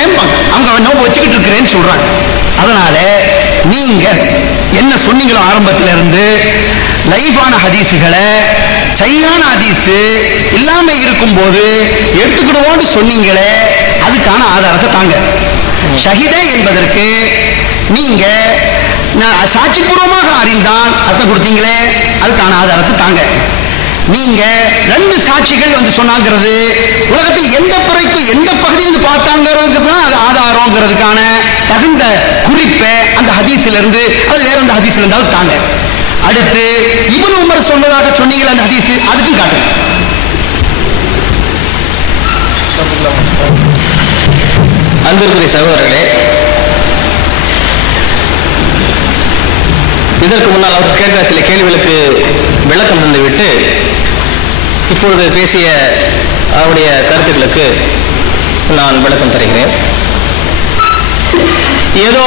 இருக்கிறேன், அவங்க நோன்பு வச்சுக்கிட்டு இருக்கிறேன்னு சொல்றாங்க. அதனால நீங்க என்ன சொன்னீங்களோ ஆரம்பத்தில இருந்து லைஃபான ஹதீஸுகளை சையான ஹதீஸு இல்லாம இருக்கும் போது எடுத்துக்கிடுவோம்னு சொன்னீங்களே, அதுக்கான ஆதாரத்தை தாங்க. ஷஹீதே என்பதற்கு நீங்க சாட்சிபூர்வமாக அறிந்தான் அர்த்தம் கொடுத்தீங்களே, அதுக்கான ஆதாரத்தை தாங்க. நீங்க 2 சாட்சிகள் வந்து சொன்னாங்கிறது உலகத்தில் எந்த பிறைக்கும் எந்த பகுதியில் பார்த்தாங்கிறதுக்கு தான் அது ஆதாரங்கிறதுக்கான தகுந்த குறிப்பை அந்த ஹதீஸ்ல இருந்து அது வேற எந்த ஹதீஸ்ல இருந்தாலும் தாங்க. அடுத்து இப்னு உமர் சொன்னதாக சொன்னீங்களா அந்த ஹதீஸ், அதுக்கும் காட்டுங்க. அன்பிற்குரிய சகோதரர்களே, இதற்கு முன்னால் அவர் கேட்ட சில கேள்விகளுக்கு விளக்கம் தந்துவிட்டு இப்பொழுது பேசிய அவருடைய கருத்துக்களுக்கு நான் விளக்கம் தருகிறேன். ஏதோ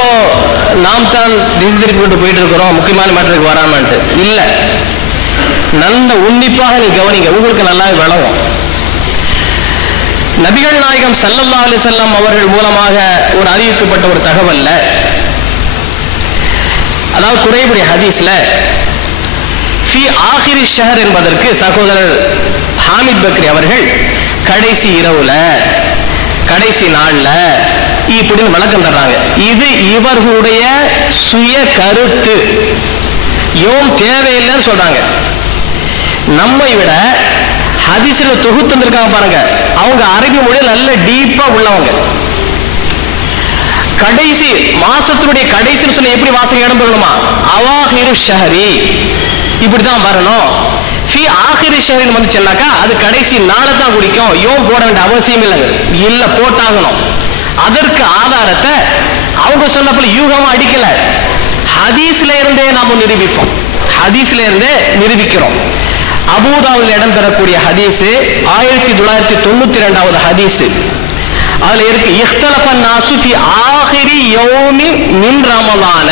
நாம் தான் திசை திருப்பி கொண்டு போயிட்டு இருக்கிறோம், முக்கியமான மேட்டருக்கு வராமன்ட்டு இல்லை. நல்ல உன்னிப்பாக நீ கவனிங்க, உங்களுக்கு நல்லாவே விளங்கும். நபிகள் நாயகம் ஸல்லல்லாஹு அலைஹி வஸல்லம் அவர்கள் மூலமாக ஒரு அறிவிக்கப்பட்ட ஒரு தகவல்ல, அதாவது குறைபுடைய ஹதீஸ்ல ஃபி ஆகிரி ஷஹர் என்பதற்கு சகோதரர் ஹாமித் பக்ரி அவர்கள் கடைசி இரவுல கடைசி நாள்ல இப்படின்னு விளக்கம் தர்றாங்க. இது இவர்களுடைய சுய கருத்து, யோம் தேவையில்லைன்னு சொல்றாங்க. நம்மை விட ஹதீஸ்ல தொகுத்து இருக்காங்க பாருங்க, அவங்க அரபி மொழியில் நல்ல டீப்பா உள்ளவங்க. கடைசி மாசத்தினுடைய கடைசி சொன்ன எப்படி வாசகம் இடம் பெறணுமா, அவாஹிரு ஷஹரி இப்படிதான் வரணும். ஃபி ஆகிரி ஷஹரின்னு வந்து சொன்னாக்கா அது கடைசி நாளை தான் குடிக்கும், யோம் போட வேண்டிய அவசியம் இல்லைங்க, இல்ல போட்டாகணும். அதற்கு ஆதாரத்தை அவங்க சொன்னப்பல யூகமா அடிக்கல, ஹதீஸ்ல இருந்தே நாம நிரூபிப்போம், ஹதீஸ்ல இருந்தே நிரூபிக்கிறோம். அபூதாவில் இடம் பெறக்கூடிய ஹதீஸ் 1992வது ஹதீஸ். அதுல இருக்கு இஹ்தலஃபன் நாசு ஃபி ஆகிரி யௌமி மின் ரமலான,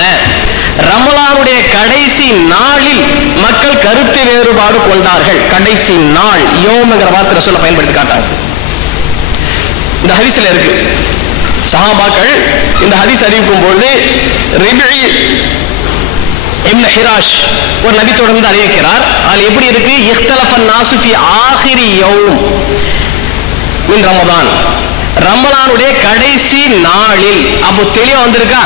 ரமலானுடைய கடைசி நாளில் மக்கள் கருத்து வேறுபாடு கொண்டார்கள். கடைசி நாள் யௌம்ங்கிற வார்த்தை ரசூல் பயன்படுத்தி காட்டாங்க. இந்த ஹதீஸ்ல இருக்கு. சஹாபாக்கள் இந்த ஹதீஸ் அறிவிக்கும் பொழுது ரிபிஇ இப்னு ஹிராஷ் ஒரு நபி தொடர்ந்து அறிவிக்கிறார். அதுல எப்படி இருக்கு, இஹ்தலஃபன் நாசு ஃபி ஆகிரி யௌம் மின் ரமலான், ரமலானுடைய கடைசி நாளில். அப்போ தெளிவா வந்திருக்கா,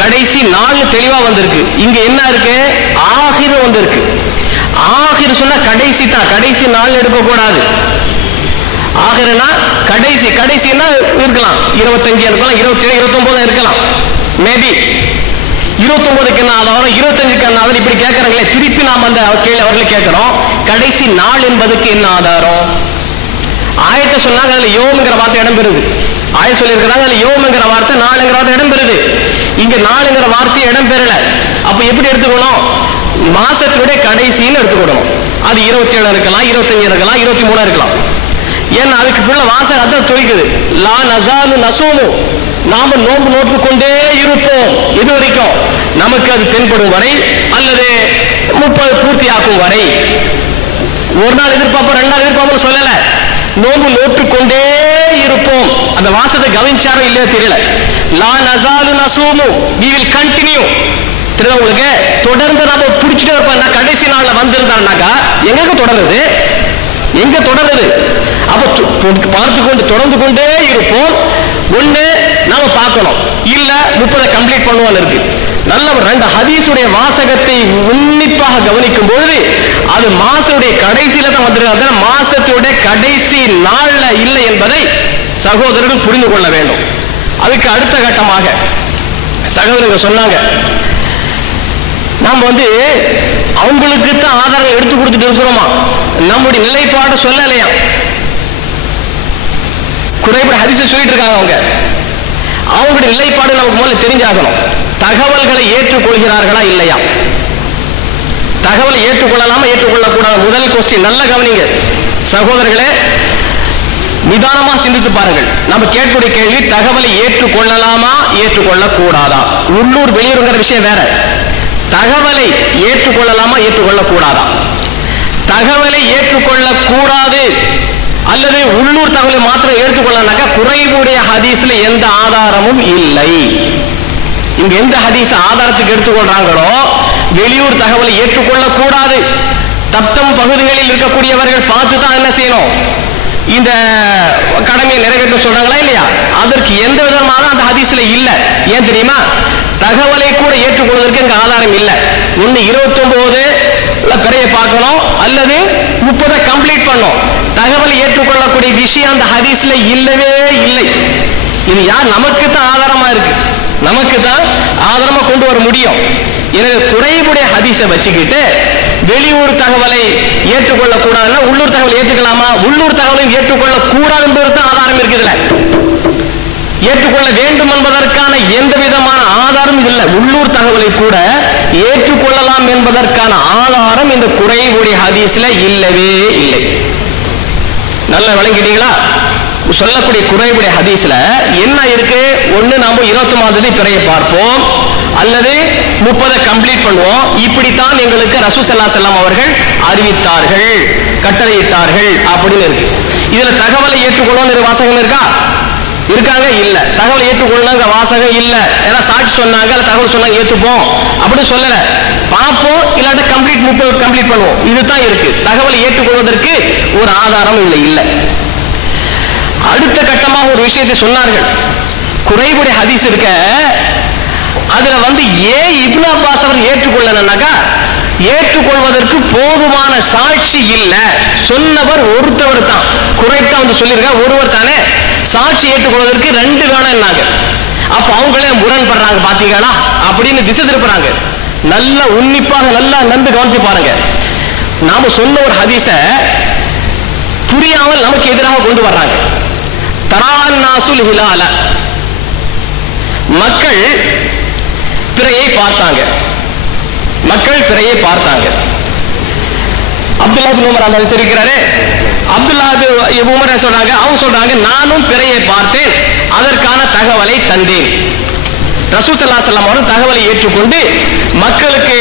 கடைசி நாள் தெளிவா வந்திருக்கு. இங்க என்ன இருக்கு, ஆகிர் வந்திருக்கு. ஆகிர் சொன்னா கடைசி தான், கடைசி நாள் எடுக்க கூடாது. ஆகிர்னா கடைசி, கடைசின்னா இருக்கலாம் 25 இருக்கலாம், 27 29 இருக்கலாம், மேபி 29க்கு என்ன ஆதாரம், 25க்கு என்ன ஆதாரம், இப்படி கேட்கறாங்களே. திருப்பி நாம் அந்த கேள்வி அவர்களை கேட்கிறோம், கடைசி நாள் என்பதுக்கு என்ன ஆதாரம்? ஆயத்தை சொன்னாங்க, அதுல யோம்ங்கிற வார்த்தை இடம் பெறுது. ஆய சொல்லியிருக்கிறாங்க, அதுல யோம்ங்கிற வார்த்தை நாளுங்கிற வார்த்தை இடம் பெறுது. இங்க நாளுங்கிற வார்த்தை இடம் பெறல. அப்ப எப்படி எடுத்துக்கணும், மாசத்துடைய கடைசின்னு எடுத்துக்கணும். அது 27 இருக்கலாம், 25 இருக்கலாம், 23 இருக்கலாம். ஏன்னா அதுக்கு ஃபுல்லா வாசகம் அதான் துவைக்குது. லா நஸாலு நஸூமு, நாம நோன்பு நோட்டு கொண்டே இருப்போம் இது வரைக்கும் நமக்கு அது தென்படும் வரை, அல்லது 30 பூர்த்தியாக்கும் வரை. ஒரு நாள் எதிர்பார்ப்போம், 2 நாள் எதிர்பார்ப்போம் சொல்லல, நோன்பு நோட்டு கொண்டே இருப்போம். அந்த வாசத்தை கவனிச்சாரோ இல்லையோ தெரியல. லா நஸாலு நஸூமு, we will continue. உங்களுக்கு தொடர்ந்து நாம பிடிச்சிட்டே இருப்போம். கடைசி நாள்ல வந்திருந்தாருனாக்கா எங்க தொடருது, எங்க தொடருது? அப்ப பார்த்து கொண்டு தொடர்ந்து கொண்டே இருப்போம். ஒண்ணு நாம பார்க்கணும், இல்ல 30 கம்ப்ளீட் பண்ணுவோம் இருக்கு. நல்ல 2 ஹதீஸுடைய வாசகத்தை உன்னிப்பாக கவனிக்கும் பொழுது அது மாசத்துடைய கடைசியில தான் வந்திருக்காங்க, மாசத்துடைய கடைசி நாள்ல இல்லை என்பதை சகோதரர்கள் புரிந்து கொள்ள வேண்டும். அதுக்கு அடுத்த கட்டமாக சகோதரர்கள் சொன்னாங்க, நாம அவங்களுக்கு தான் ஆதாரம் எடுத்து கொடுத்துட்டு இருக்கிறோமா, நம்முடைய நிலைப்பாடு சொல்லலையா. குறைபட ஹதீஸை சொல்லிட்டு இருக்காங்க அவங்க, அவங்களுடைய நிலைப்பாடு நமக்கு முதல்ல தெரிஞ்சாகணும். தகவல்களை ஏற்றுக்கொள்கிறார்களா இல்லையா, தகவலை ஏற்றுக்கொள்ளலாமா ஏற்றுக்கொள்ளக்கூடாது. முதல் கொஸ்டின் நல்ல கவனிங்க சகோதரர்களே, நிதானமா சிந்தித்து பாருங்கள். நம்ம கேட்கக்கூடிய கேள்வி, தகவலை ஏற்றுக்கொள்ளலாமா ஏற்றுக்கொள்ளக்கூடாதா. உள்ளூர் வெளியூருங்கிற விஷயம் வேற. தகவலை ஏற்றுக்கொள்ளலாமா ஏற்றுக்கொள்ளக்கூடாதா. தகவலை ஏற்றுக்கொள்ளக்கூடாது அல்லது உள்ளூர் தகவலை மாத்திரம் ஏற்றுக்கொள்ளனாக்கா குறைவுடைய ஹதீஸ்ல எந்த ஆதாரமும் இல்லை. இங்க எந்த ஹதீஸ் ஆதாரத்துக்கு எடுத்துக்கொள்றாங்களோ வெளியூர் தகவலை ஏற்றுக்கொள்ள கூடாது. தப்தம் பகுதிகளில் இருக்கக்கூடியவர்கள் பார்த்து தான் என்ன செய்யணும், இந்த கடமையை நிறைவேற்ற சொல்றாங்களா இல்லையா, அதற்கு எந்த விதமான அந்த ஹதீஸ்ல இல்ல. ஏன் தெரியுமா, தகவலை கூட ஏற்றுக்கொள்வதற்கு இங்க ஆதாரம் இல்லை. ஒன்னு 29 பிறையை பார்க்கணும் அல்லது 30 கம்ப்ளீட் பண்ணும். தகவலை ஏற்றுக்கொள்ளக்கூடிய விஷயம் அந்த ஹதீஸ்ல இல்லவே இல்லை. இது யார், நமக்கு தான் ஆதாரமா இருக்கு, நமக்கு தான் ஆதாரமா கொண்டு வர முடியும். எனவே குறைவுடைய ஹதீஸை வச்சுக்கிட்டு வெளியூர் தகவலை ஏற்றுக்கொள்ள கூடாதுன்னா உள்ளூர் தகவலை ஏற்றுக்கலாமா, உள்ளூர் தகவலையும் ஏற்றுக்கொள்ள கூடாது என்பதற்கு ஆதாரம் இருக்குதுல. ஏற்றுக்கொள்ள வேண்டும் என்பதற்கான எந்த விதமான ஆதாரம் இல்லை. உள்ளூர் தகவலை கூட ஏற்றுக்கொள்ளலாம் என்பதற்கான ஆதாரம் இந்த குறைவுடைய ஹதீஸ்ல இல்லவே இல்லை. நல்ல விளங்கிட்டீங்களா? சொல்லக்கூடிய குறைவுடைய ஹதீஸ்ல என்ன இருக்கு, ஒண்ணு நாம 29 பிறையை பார்ப்போம் அல்லது 30 கம்ப்ளீட் பண்ணுவோம். இப்படித்தான் எங்களுக்கு ரசூல் ஸல்லல்லாஹு அலைஹி வஸல்லம் அவர்கள் அறிவித்தார்கள், கட்டளையிட்டார்கள் அப்படின்னு இருக்கு. இதுல தகவலை ஏற்றுக்கொள்ளணும் வாசகம் இருக்கா, இருக்காங்க இல்ல. தகவலை ஏற்றுக்கொள்ள வாசகம் இல்ல. ஏன்னா சாட்சி சொன்னாங்க, தகவல் சொன்னாங்க, ஏற்றுப்போம் அப்படின்னு சொல்லல. பார்ப்போம் இல்லாட்ட கம்ப்ளீட் 30 கம்ப்ளீட் பண்ணுவோம், இதுதான் இருக்கு. தகவலை ஏற்றுக்கொள்வதற்கு ஒரு ஆதாரம் இல்லை. அடுத்த கட்டமாக ஒரு விஷயத்தை சொன்னார்கள். குறைவுடைய ஹதீஸ் இருக்க, அதுல ஏன் இப்னு அப்பாஸ் அவர் ஏற்றுக்கொள்ளனாக்கா, ஏற்றுக்கொள்வதற்கு போதுமான சாட்சி இல்ல. சொன்னவர் ஒருத்தவர் தான், குறைத்தான் சொல்லியிருக்க ஒருவர் தானே. சாட்சி ஏற்றுக்கொள்வதற்கு 2 வேணும்னாங்க. அப்ப அவங்களே முரண்படுறாங்க பாத்தீங்களா அப்படின்னு திசை திருப்புறாங்க. நல்லா உன்னிப்பாக நல்லா நம்பி கவனிச்சு பாருங்க. நாம சொன்ன ஒரு ஹதீஸ புரியாமல் நமக்கு எதிராக கொண்டு வர்றாங்க. தரான் நாசுல் ஹிலால, மக்கள் பிறையை பார்த்தாங்க, மக்கள் பிறையை பார்த்தாங்க. அப்துல்லா இப்னு உமர் அந்த தெரிவிக்கிறாரே, அப்துல்லா இப்னு உமர் சொல்றாங்க, அவங்க சொல்றாங்க நானும் பிறையை பார்த்தேன், அதற்கான தகவலை தந்தேன். ரசூல் ஸல்லல்லாஹு அலைஹி வஸல்லம் அவர்கள் தகவலை ஏற்றுக்கொண்டு மக்களுக்கு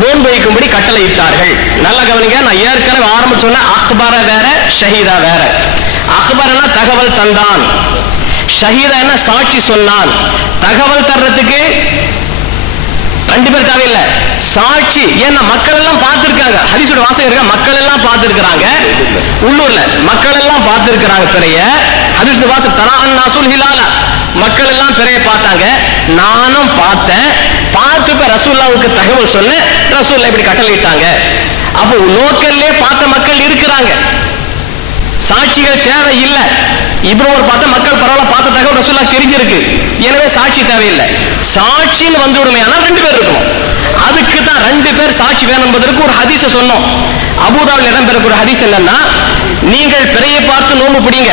நோன்பு வைக்கும்படி கட்டளையிட்டார்கள். நல்லா கவனிங்க, நான் ஏற்கனவே ஆரம்பிச்சு சொன்ன அக்பர வேற ஷஹீதா வேற. அக்பரனா தகவல் தந்தான், ஷஹீதா என்ன சாட்சி சொன்னான். தகவல் தர்றதுக்கு 2 பேர் தேவையில்லை, சாட்சி. ஏன்னா மக்கள் எல்லாம் பார்த்திருக்காங்க, ஹதீஸோட வாசகம் இருக்க, மக்கள் எல்லாம் பார்த்திருக்கிறாங்க. உள்ளூர்ல மக்கள் எல்லாம் பார்த்திருக்கிறாங்க பிறைய. ஹதீஸோட வாசகம் தரான் நாசுல் ஹிலால, மக்கள் எல்லாம் பிறைய பார்த்தாங்க, நானும் பார்த்தேன். பார்த்து இப்ப ரசூலுல்லாஹ்வுக்கு தகவல் சொன்ன, ரசூலுல்லாஹ் இப்படி கட்டளையிட்டாங்க. அப்போ லோக்கல்லே பார்த்த மக்கள் இருக்கிறாங்க, சாட்சிகள் தேவை இல்லை. இப்னு உமர் பார்த்த மக்கள் பரவாயில்ல, பார்த்த தகவல் ரசூலுல்லாஹ் தெரிஞ்சிருக்கு, எனவே சாட்சி தேவையில்லை. சாட்சின்னு வந்து விடுமையானால் 2 பேர் இருக்கணும். அதுக்கு தான் 2 பேர் சாட்சி வேணும் என்பதற்கு ஒரு ஹதீஸை சொன்னோம். அபூதாவில் இடம்பெறக்கூடிய ஒரு ஹதீஸ் என்னன்னா, நீங்கள் பிறையை பார்த்து நோன்பு பிடிங்க,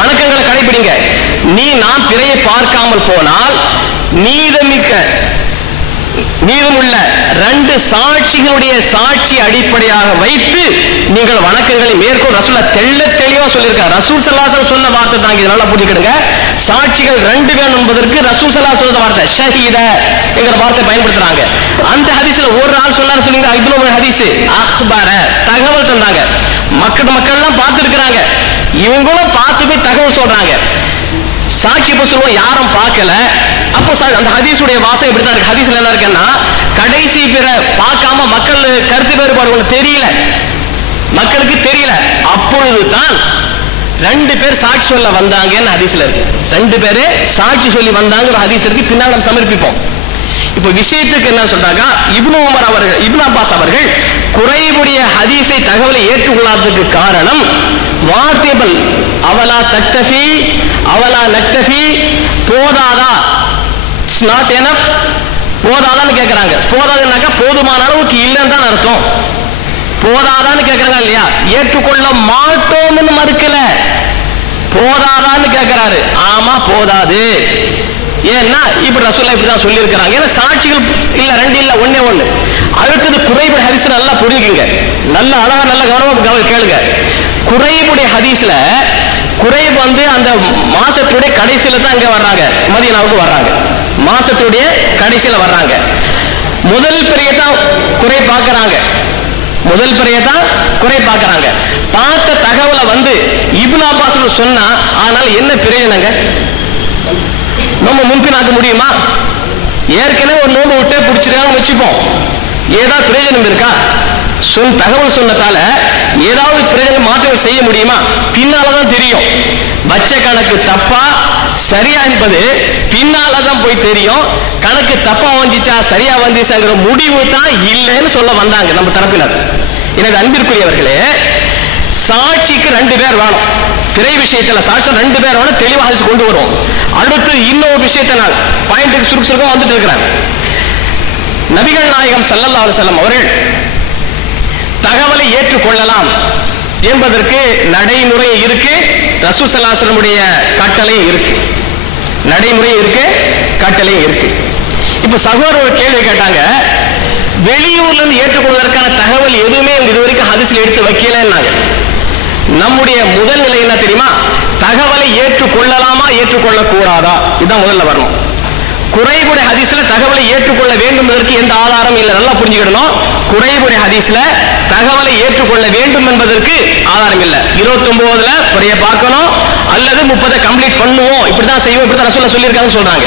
வணக்கங்களை கடைபிடிங்க. நாம் பிறையை பார்க்காமல் போனால் மீதமுள்ள 2 சாட்சிகளுடைய சாட்சி அடிப்படையாக வைத்து நீங்கள் வணக்கங்களை மேற்கொள். ரசூலுல்லாஹ் தெளிவா சொல்லியிருக்கார். ரசூல் ஸல்லல்லாஹு அலைஹி வஸல்லம் சொன்ன வார்த்தை தாங்க, இது நல்லா புரிஞ்சுக்கிடுங்க. சாட்சிகள் 2 வேணும் என்பதற்கு ரசூல் ஸல்லல்லாஹு அலைஹி வஸல்லம் சொன்ன வார்த்தை ஷஹீத என்கிற வார்த்தை பயன்படுத்துறாங்க. அந்த ஹதீஸ்ல ஒரு ஆள் சொன்னார் சொல்லுங்க, இப்னு உமர் ஹதீஸ் அக்பர தகவல் தந்தாங்க, மக்கள் எல்லாம் பார்த்திருக்கிறாங்க, இவங்களும் பார்த்து போய் தகவல் சொல்றாங்க. சாட்சி இப்ப சொல்லுவோம் யாரும் பார்க்கல. அப்போ அந்த ஹதீஸுடைய வாசம் இப்படித்தான் இருக்கு. ஹதீஸ்ல என்ன இருக்குன்னா, கடைசி பிற பார்க்காம மக்கள் கருத்து வேறுபாடு தெரியல, மக்களுக்கு தெரியல. அப்பொழுதுதான் 2 பேர் சாட்சி சொல்ல வந்தாங்கன்னு ஹதீஸ்ல இருக்கு. 2 பேரு சாட்சி சொல்லி வந்தாங்க ஹதீஸ் இருக்கு, பின்னால் நம்ம சமர்ப்பிப்போம். இப்ப விஷயத்துக்கு என்ன சொல்றாங்க, இப்னு உமர் அவர்கள், இப்னு அப்பாஸ் அவர்கள் குறைவுடைய ஹதீஸை தகவலை ஏற்றுக்கொள்ளாததுக்கு காரணம் வார்த்தைகள் அவலா தக்தஃபி அவலா நக்தஃபி, போதாதா, இட்ஸ் நாட் எனஃப், போதாதான்னு கேட்கறாங்க. போதாதுன்னாக்கா போதுமான அளவுக்கு இல்லைன்னு தான் அர்த்தம். போதாதான்னு கேட்கறாங்க இல்லையா, ஏற்றுக்கொள்ள மாட்டோம்னு மறுக்கல, போதாதான்னு கேட்கிறாரு. ஆமா போதாது, ஏன்னா இப்படி ரசூலுல்லாஹ் இப்படிதான் சொல்லி இருக்கிறாங்க. ஏன்னா சாட்சிகள் இல்ல, 2 இல்ல, 1 அடுத்தது குறைபுடைய ஹதீஸ் நல்லா புரியுங்க, நல்ல அழகா நல்ல கவனமா கேளுங்க. குறைபுடைய ஹதீஸ்ல குறைப் அந்த மாசத்துடைய கடைசியில தான் இங்க வர்றாங்க, மதீனாவுக்கு வர்றாங்க, மாசத்துடைய கடைசியில வர்றாங்க. முதல் பிறையை தான் குறை பார்க்கறாங்க, முதல் பிறையை தான் குறை பார்க்கறாங்க. பார்த்த தகவலை வந்து இப்னு அப்பாஸ் சொன்னா ஆனால் என்ன பிரயோஜனங்க? நம்ம முன்பினாக்க முடியுமா? ஏற்கனவே ஒரு நோம்பு விட்டே பிடிச்சிருக்காங்க வச்சுப்போம், ஏதாவது பிரயோஜனம் இருக்கா? தகவல் சொன்னதால ஏதாவது பிரயோஜனம் மாற்றம் செய்ய முடியுமா? பின்னாலதான் தெரியும். வச்ச கணக்கு தப்பா சரியா என்பது பின்னாலதான் போய் தெரியும். கணக்கு தப்பா வந்துச்சா சரியா வந்துச்சாங்கிற முடிவு தான் இல்லைன்னு சொல்ல வந்தாங்க நம்ம தரப்பினர். எனவே அன்பிற்குரியவர்களே, சாட்சிக்கு 2 பேர் வேணும். பிறை விஷயத்துல சாட்சி 2 பேர் வேணும், தெளிவாக கொண்டு வருவோம். அடுத்து இன்னொரு விஷயத்தை நான் பாயிண்ட்டுக்கு சுருக்கம் வந்துட்டு இருக்கிறேன். நபிகள் நாயகம் ஸல்லல்லாஹு அலைஹி வஸல்லம் அவர்கள் தகவலை ஏற்றுக்கொள்ளலாம் என்பதற்கு நடைமுறை இருக்கு, ரசூல் ஸல்லல்லாஹு அலைஹி வஸல்லமுடைய கட்டளை இருக்கு. நடைமுறை இருக்கு, கட்டளை இருக்கு. இப்ப சகோதரர் ஒரு கேள்வி கேட்டாங்க, வெளியூர்ல இருந்து ஏற்றுக்கொள்வதற்கான தகவல் எதுவுமே இதுவரைக்கும் ஹதீஸ்ல எடுத்து வைக்கலன்னாங்க. நம்முடைய முதல் நிலை என்ன தெரியுமா? தகவலை ஏற்றுக்கொள்ளலாமா ஏற்றுக்கொள்ள கூடாதா, இதுதான் முதல்ல வரணும். குறைபுடைய ஹதீஸ்ல தகவலை ஏற்றுக்கொள்ள வேண்டும் என்பதற்கு எந்த ஆதாரம் இல்லை. நல்லா புரிஞ்சுக்கிடணும். குறைபுடைய ஹதீஸ்ல தகவலை ஏற்றுக்கொள்ள வேண்டும் என்பதற்கு ஆதாரம் இல்லை. 29ல குறைய பார்க்கணும் அல்லது 30 கம்ப்ளீட் பண்ணுவோம், இப்படிதான் செய்வோம், இப்படிதான் ரசூலுல்லாஹ் சொல்லியிருக்காங்கன்னு சொல்றாங்க.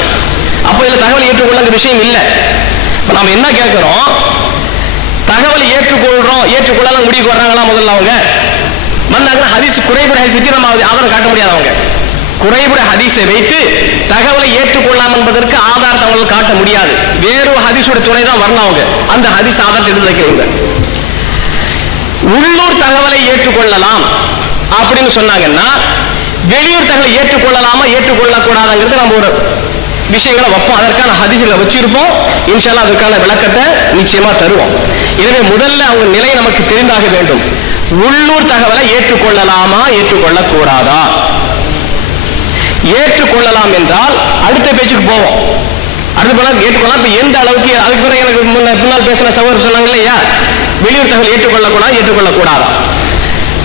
அப்போ இதுல தகவலை ஏற்றுக்கொள்ள விஷயம் இல்லை. நாம என்ன கேட்கிறோம்? தகவலை ஏற்றுக்கொள்றோம், ஏற்றுக்கொள்ளலாம் முடிவுக்கு வர்றாங்களா? முதல்ல அவங்க வந்தாங்கன்னா ஹதீஸ் குறைபுடைய ஹதீஸ் வச்சு நம்ம ஆதாரம் காட்ட முடியாது. அவங்க குறைபுடைய ஹதீஸை வைத்து தகவலை ஏற்றுக்கொள்ளலாம் என்பதற்கு ஆதாரத்தை அவங்களுக்கு காட்ட முடியாது. வேறு ஹதீஸோட துணை தான் வரணும். அவங்க அந்த ஹதீஸ் ஆதாரத்தை எடுத்து வைக்கிறீங்க. உள்ளூர் தகவலை ஏற்றுக்கொள்ளலாம் அப்படின்னு சொன்னாங்கன்னா வெளியூர் தகவலை ஏற்றுக்கொள்ளலாமா ஏற்றுக்கொள்ளக்கூடாதுங்கிறது நம்ம ஒரு விஷயங்களை வைப்போம். அதற்கான ஹதீஸ்களை வச்சிருப்போம். இன்ஷா அல்லாஹ் அதற்கான விளக்கத்தை நிச்சயமா தருவோம். எனவே முதல்ல அவங்க நிலை நமக்கு தெரிந்தாக வேண்டும். உள்ளூர் தகவலை ஏற்றுக்கொள்ளலாமா ஏற்றுக்கொள்ளக்கூடாதா? ஏற்றுக்கொள்ளலாம் என்றால் அடுத்த பேச்சுக்கு போவோம். அடுத்த போல ஏற்றுக்கொள்ளலாம். இப்ப எந்த அளவுக்கு, அதுக்கு பிறகு எனக்கு பின்னால் பேசின சகோதரர் சொன்னாங்க இல்லையா, வெளியூர் தகவல் ஏற்றுக்கொள்ளக்கூடாது ஏற்றுக்கொள்ளக்கூடாதா?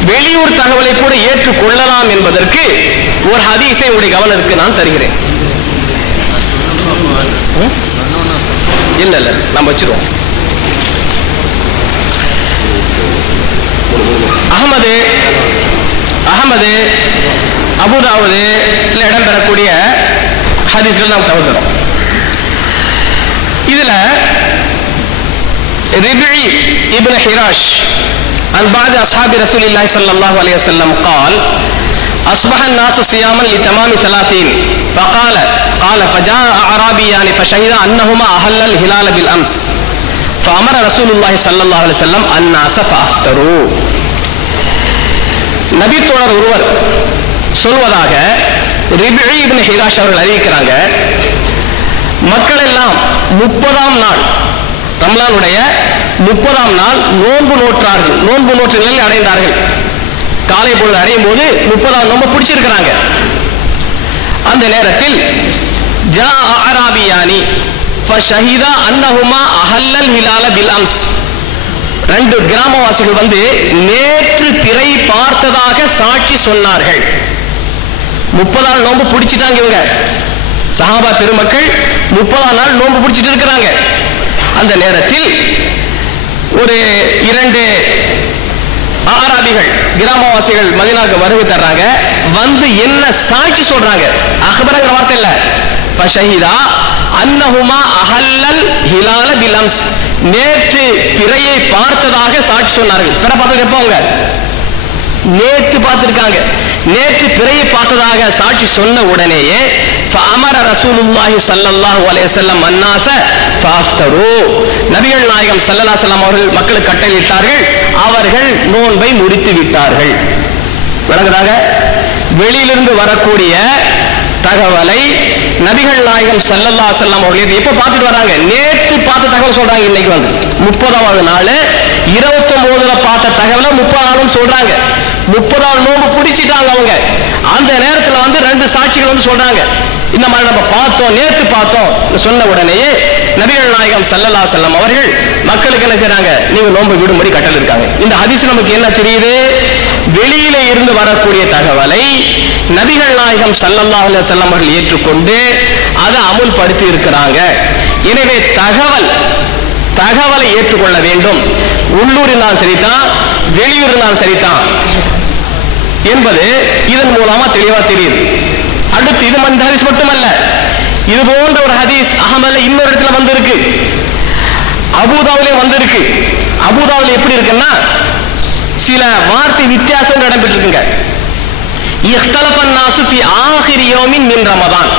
வெளியூர் தகவலை கூட ஏற்றுக்கொள்ளலாம் என்பதற்கு ஒரு ஹதீஸை உடைய கவனத்திற்கு நான் தருகிறேன். இல்ல இல்ல நம்ம வச்சிருவோம். அகமது அபூதாவுது இடம்பெறக்கூடிய ஹதீஸ்கள் நாம் தவிர்க்கிறோம். இதுல ரிபிஇ இப்னு ஹிராஷ் عن بعض أصحاب رسول الله صلى الله عليه وسلم قال أصبح الناس صياما لتمام 30 فقال فجاء أعرابيان فشهد أنهما أهل الهلال بالأمس فأمر رسول الله صلى الله عليه وسلم الناس فأفطروا. நபி தோழர் ஒருவர் சொல்வதாக ரிபிஇ இப்னு ஹிராஷ் அவர்கள் அறிவிக்கிறாங்க, மக்கள் எல்லாம் 30ஆம் நாள் ரமலானுடைய 30ஆம் நாள் நோன்பு நோற்றார்கள். நோன்பு நோற்ற நிலையில் அடைந்தார்கள். காலை பொழுது அடையும் போது 30ஆம் நோன்பு பிடிச்சிருக்கிறாங்க. அந்த நேரத்தில் ஜா அராபியானி ஃபஷஹிதா அன்னஹுமா அஹல்லல் ஹிலால பில் அம்ஸ், 2 கிராமவாசிகள் வந்து நேற்று பிறை பார்த்ததாக சாட்சி சொன்னார்கள். 30ஆம் நோன்பு பிடிச்சிட்டாங்க. இவங்க சஹாபா பெருமக்கள் 30ஆம் நாள் நோன்பு பிடிச்சிட்டு இருக்கிறாங்க. அந்த நேரத்தில் ஒரு 2 ஆராபிகள் கிராமவாசிகள் மதீனாவுக்கு வருகை தர்றாங்க. வந்து என்ன சாட்சி சொல்றாங்க? அக்பரங்கிற வார்த்தை இல்ல, ஃபஷஹிதா அன்னஹுமா அஹல்லல் ஹிலால பில் அம்ஸ், நேற்று பிறையை பார்த்ததாக சாட்சி சொன்னார்கள். பிறை பார்த்தது எப்போ? அவங்க நேற்று பார்த்திருக்காங்க. நேற்று பிறையை பார்த்ததாக சாட்சி சொன்ன உடனேயே ஃபஅமர ரசூலுல்லாஹி ஸல்லல்லாஹு அலைஹி வஸல்லம் அன்னாஸ ஃபஅஃப்தரு, நபிகள் நாயகம் ஸல்லல்லாஹு அலைஹி வஸல்லம் அவர்கள் மக்களுக்கு கட்டளையிட்டார்கள். அவர்கள் நோன்பை முடித்து விட்டார்கள். விளங்குதாக? வெளியிலிருந்து வரக்கூடிய தகவலை நபிகள் நாயகம் ஸல்லல்லாஹு அலைஹி வஸல்லம் அவர்கள் எப்ப பார்த்துட்டு வராங்க? நேற்று பார்த்த தகவல் சொல்றாங்க. இன்னைக்கு வந்து 30ஆவது நாள் 29ல பார்த்த தகவலை 30ஆம் சொல்றாங்க. 30ஆம் நோன்பு பிடிச்சிட்டாங்க அவங்க. அந்த நேரத்தில் வந்து 2 சாட்சிகள் வந்து சொல்றாங்க, இந்த மாதிரி நம்ம பார்த்தோம், நேற்று பார்த்தோம் சொன்ன உடனேயே நபிகள் நாயகம் ஸல்லல்லாஹு அலைஹி வஸல்லம் அவர்கள் மக்களுக்கு என்ன செய்றாங்க? நீங்க நோன்பு விடும்படி கட்டளை இருக்காங்க. இந்த ஹதீஸ் நமக்கு என்ன தெரியுது? வெளியில இருந்து வரக்கூடிய தகவலை நபிகள் நாயகம் ஸல்லல்லாஹு அலைஹி வஸல்லம் அவர்கள் ஏற்றுக்கொண்டு அதை அமுல்படுத்தி இருக்கிறாங்க. எனவே தகவலை ஏற்றுக்கொள்ள வேண்டும். உள்ளூர் இருந்தாலும் சரிதான், வெளியூர் இருந்தாலும் சரிதான் என்பது இதன் மூலமா தெளிவா தெரியுது. அடுத்து இது இந்த ஹதீஸ் மட்டுமல்ல, இது போன்ற ஒரு ஹதீஸ் அஹ்மதுல இன்னொரு இடத்துல வந்திருக்கு, அபூதாவுலயும் வந்திருக்கு. அபூதாவுல எப்படி இருக்குன்னா சில வார்த்தை வித்தியாசம் இடம்பெற்றிருக்குங்க. இஹ்தலஃபன் நாசு ஃபி ஆகிரி யௌமின் மின் ரமதான்,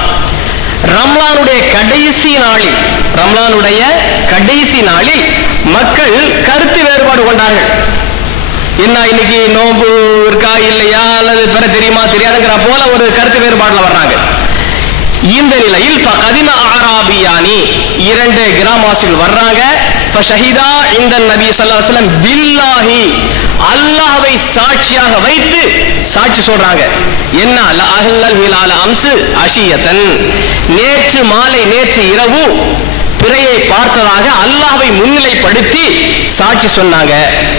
ரம்லானுடைய கடைசி நாளில், ரம்லானுடைய கடைசி நாளில் மக்கள் கருத்து வேறுபாடு கொண்டார்கள். என்ன இன்னைக்கு நோம்பு இருக்கா இல்லையா அல்லது பிற தெரியுமா தெரியாதுங்கிற போல ஒரு கருத்து வேறுபாடுல வர்றாங்க. இந்த நிலையில் ஃபகதிம அஅராபியானி, இரண்டு கிராமவாசிகள் வர்றாங்க. ஃபஷஹிதா இந்த நபி ஸல்லல்லாஹு அலைஹி வஸல்லம் பில்லாஹி, அல்லாஹ்வை சாட்சியாக வைத்து சாட்சி சொல்றாங்க. என்ன லஅஹல்லல் ஹிலால அம்ஸ் அஷியத்தன், நேற்று மாலை நேற்று இரவு பிறையை பார்த்ததாக அல்லாஹ்வை முன்னிலைப்படுத்தி சாட்சி சொன்னாங்க.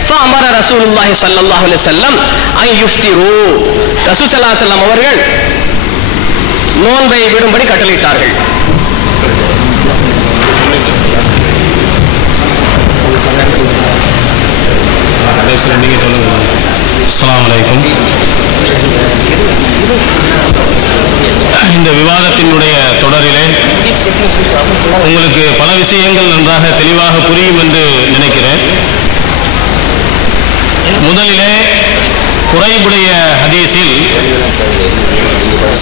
ஃபஅமர ரசூலுல்லாஹி ஸல்லல்லாஹு அலைஹி வஸல்லம் அன் யுஃப்திரு, ரசூல் ஸல்லல்லாஹு அலைஹி வஸல்லம் அவர்கள் நோன்பை விடும்படி கட்டளையிட்டார்கள். நீங்க சொல்லுங்க. அஸ்ஸலாமு அலைக்கும். இந்த விவாதத்தினுடைய தொடரிலே உங்களுக்கு பல விஷயங்கள் நன்றாக தெளிவாக புரியும் என்று நினைக்கிறேன். முதலிலே குறைபுடைய ஹதீஸில்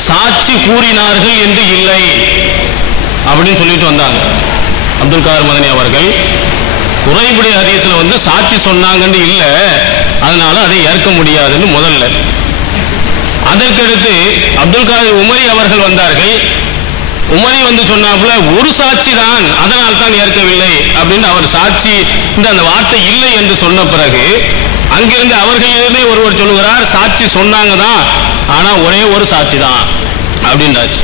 சாட்சி கூறினார்கள் என்று இல்லை அப்படின்னு சொல்லிட்டு வந்தாங்க அப்துல் காதர் மதனி அவர்கள். குறைபுடைய ஹதீஸ்ல சாட்சி சொன்னாங்கன்னு இல்லை, அதனால அதை ஏற்க முடியாதுன்னு முதல்ல. அதற்கடுத்து அப்துல் காதர் உமரி அவர்கள் வந்தார்கள். உமரி சொன்னாப்புல ஒரு சாட்சி தான், அதனால் தான் ஏற்கவில்லை அப்படின்னு அவர் சாட்சி அந்த வார்த்தை இல்லை என்று சொன்ன பிறகு அங்கிருந்து அவர்களிடமே ஒருவர் சொல்லுகிறார் சாட்சி சொன்னாங்க தான், ஆனா ஒரே ஒரு சாட்சி தான் அப்படின்றாச்சு.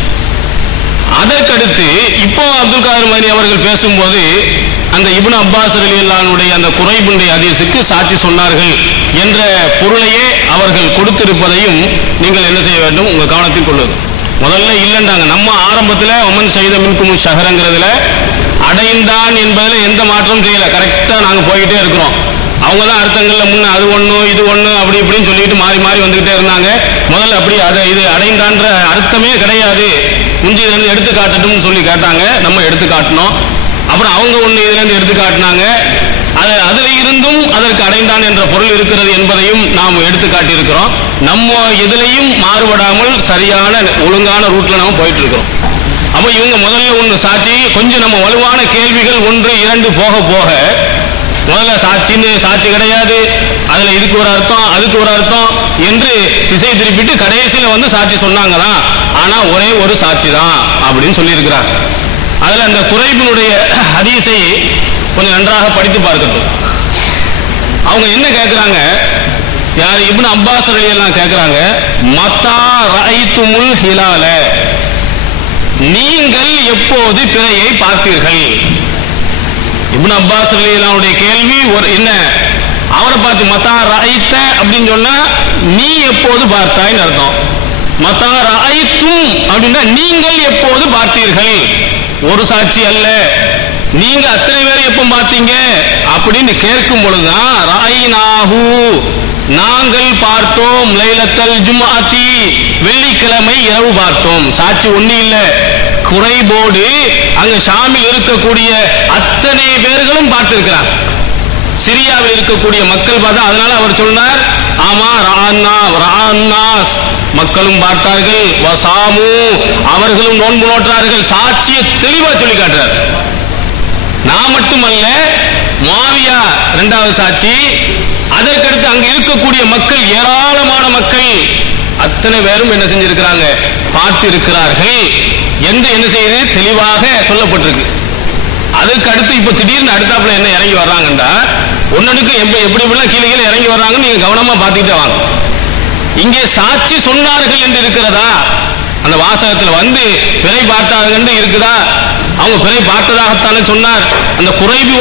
அதற்கடுத்து இப்போ அப்துல் காதர் மதனி அவர்கள் பேசும்போது அந்த இப்னு அப்பாஸ் ரலியல்லாஹுடைய அந்த குறைபுடைய ஹதீஸுக்கு சாட்சி சொன்னார்கள் என்ற பொருளையே அவர்கள் கொடுத்திருப்பதையும் நீங்கள் என்ன செய்ய வேண்டும், உங்க கவனத்தில் கொள்ளுது. முதல்ல இல்லைன்றாங்க. நம்ம ஆரம்பத்தில் ஒமன் செய்த மின்கும் ஷஹரங்கிறதுல அடைந்தான் என்பதில் எந்த மாற்றமும் செய்யல, கரெக்டா நாங்க போயிட்டே இருக்கிறோம். அவங்க தான் அர்த்தங்கள்ல முன்ன அது ஒண்ணு இது ஒண்ணு அப்படி இப்படின்னு சொல்லிட்டு மாறி மாறி வந்துகிட்டே இருந்தாங்க. முதல்ல அப்படி அதை இது அடைந்தான்ற அர்த்தமே கிடையாது, முந்தியில இருந்து எடுத்து காட்டட்டும்னு சொல்லி கேட்டாங்க, நம்ம எடுத்து காட்டினோம். அப்புறம் அவங்க ஒண்ணு இதுல இருந்து எடுத்து காட்டினாங்க, அதுல இருந்தும் அதற்கு அடைந்தான் என்ற பொருள் இருக்கிறது என்பதையும் நாம் எடுத்து காட்டியிருக்கிறோம். நம்ம எதிலையும் மாறுபடாமல் சரியான ஒழுங்கான ரூட்ல நாம போயிட்டு இருக்கிறோம். அப்ப இவங்க முதல்ல ஒண்ணு சாட்சி, கொஞ்சம் நம்ம வலுவான கேள்விகள் 1 2 போக போக முதல்ல சாட்சின்னு சாட்சி கிடையாது, அதுல இதுக்கு ஒரு அர்த்தம் அதுக்கு ஒரு அர்த்தம் என்று திசை திருப்பிட்டு கடைசியில சாட்சி சொன்னாங்கதான், ஆனா ஒரே ஒரு சாட்சி தான் அப்படின்னு சொல்லி இருக்கிறார். அதுல அந்த குறைபினுடைய ஹதீஸை கொஞ்சம் நன்றாக படித்து பார்க்கட்டும். அவங்க என்ன கேட்கிறாங்க, யார் இப்னு அப்பாஸ் ரலியல்லாஹு கேட்கிறாங்க, மத்தா ரஐத்துமுல் ஹிலால, நீங்கள் எப்போது பிறையை பார்த்தீர்கள்? இப்னு அப்பாஸ் ரலியல்லாஹுடைய கேள்வி என்ன, அவரை பார்த்து மத்தா ரஐத்த அப்படின்னு சொன்னா நீ எப்போது பார்த்தாய்ன்னு அர்த்தம். மத்தா ரஐத்தும் அப்படின்னா நீங்கள் எப்போது பார்த்தீர்கள், ஒரு சாட்சி அல்ல, நீங்க அத்தனை பேர் எப்ப பார்த்தீங்க அப்படின்னு கேட்கும் பொழுதுதான் ரஐனாஹு, நாங்கள் பார்த்தோம், லைலத்தல் ஜும்ஆத்தி, வெள்ளிக்கிழமை இரவு பார்த்தோம். சாட்சி ஒண்ணு இல்ல, குறைபோடு அங்க ஷாமில் இருக்கக்கூடிய அத்தனை பேர்களும் பார்த்திருக்கிறார். சிரியாவில் இருக்கக்கூடிய மக்கள் பார்த்தா, அதனால அவர் சொன்னார் ஆமா ரஆன்னாஸ், மக்களும் பார்த்தார்கள், வசாமு, அவர்களும் நோன்பு நோற்றார்கள். சாட்சியை தெளிவா சொல்லி காட்டுறார். நான் மட்டுமல்ல, முஆவியா இரண்டாவது சாட்சி, அதற்கடுத்து அங்க இருக்கக்கூடிய மக்கள், ஏராளமான மக்கள் அத்தனை பேரும் என்ன செஞ்சிருக்கிறாங்க, பார்த்து இருக்கிறார்கள் என்று என்ன செய்து தெளிவாக சொல்லப்பட்டிருக்கு. அதுக்கு அடுத்து இப்ப திடீர்னு அடுத்தாப்புல என்ன இறங்கி வர்றாங்கன்றா, ஒன்னுக்கு எப்படி எப்படிலாம் கீழே கீழே இறங்கி வர்றாங்கன்னு நீங்க கவனமா பார்த்துக்கிட்டே வாங்க. இங்கே சாட்சி சொன்னார்கள் என்று இருக்கிறதா, அந்த வாசகத்தில் பிறை பார்த்தார்கள் இருக்குதா, அவங்க பிறை பார்த்ததாகத்தானே சொன்னார். அந்த குறைவு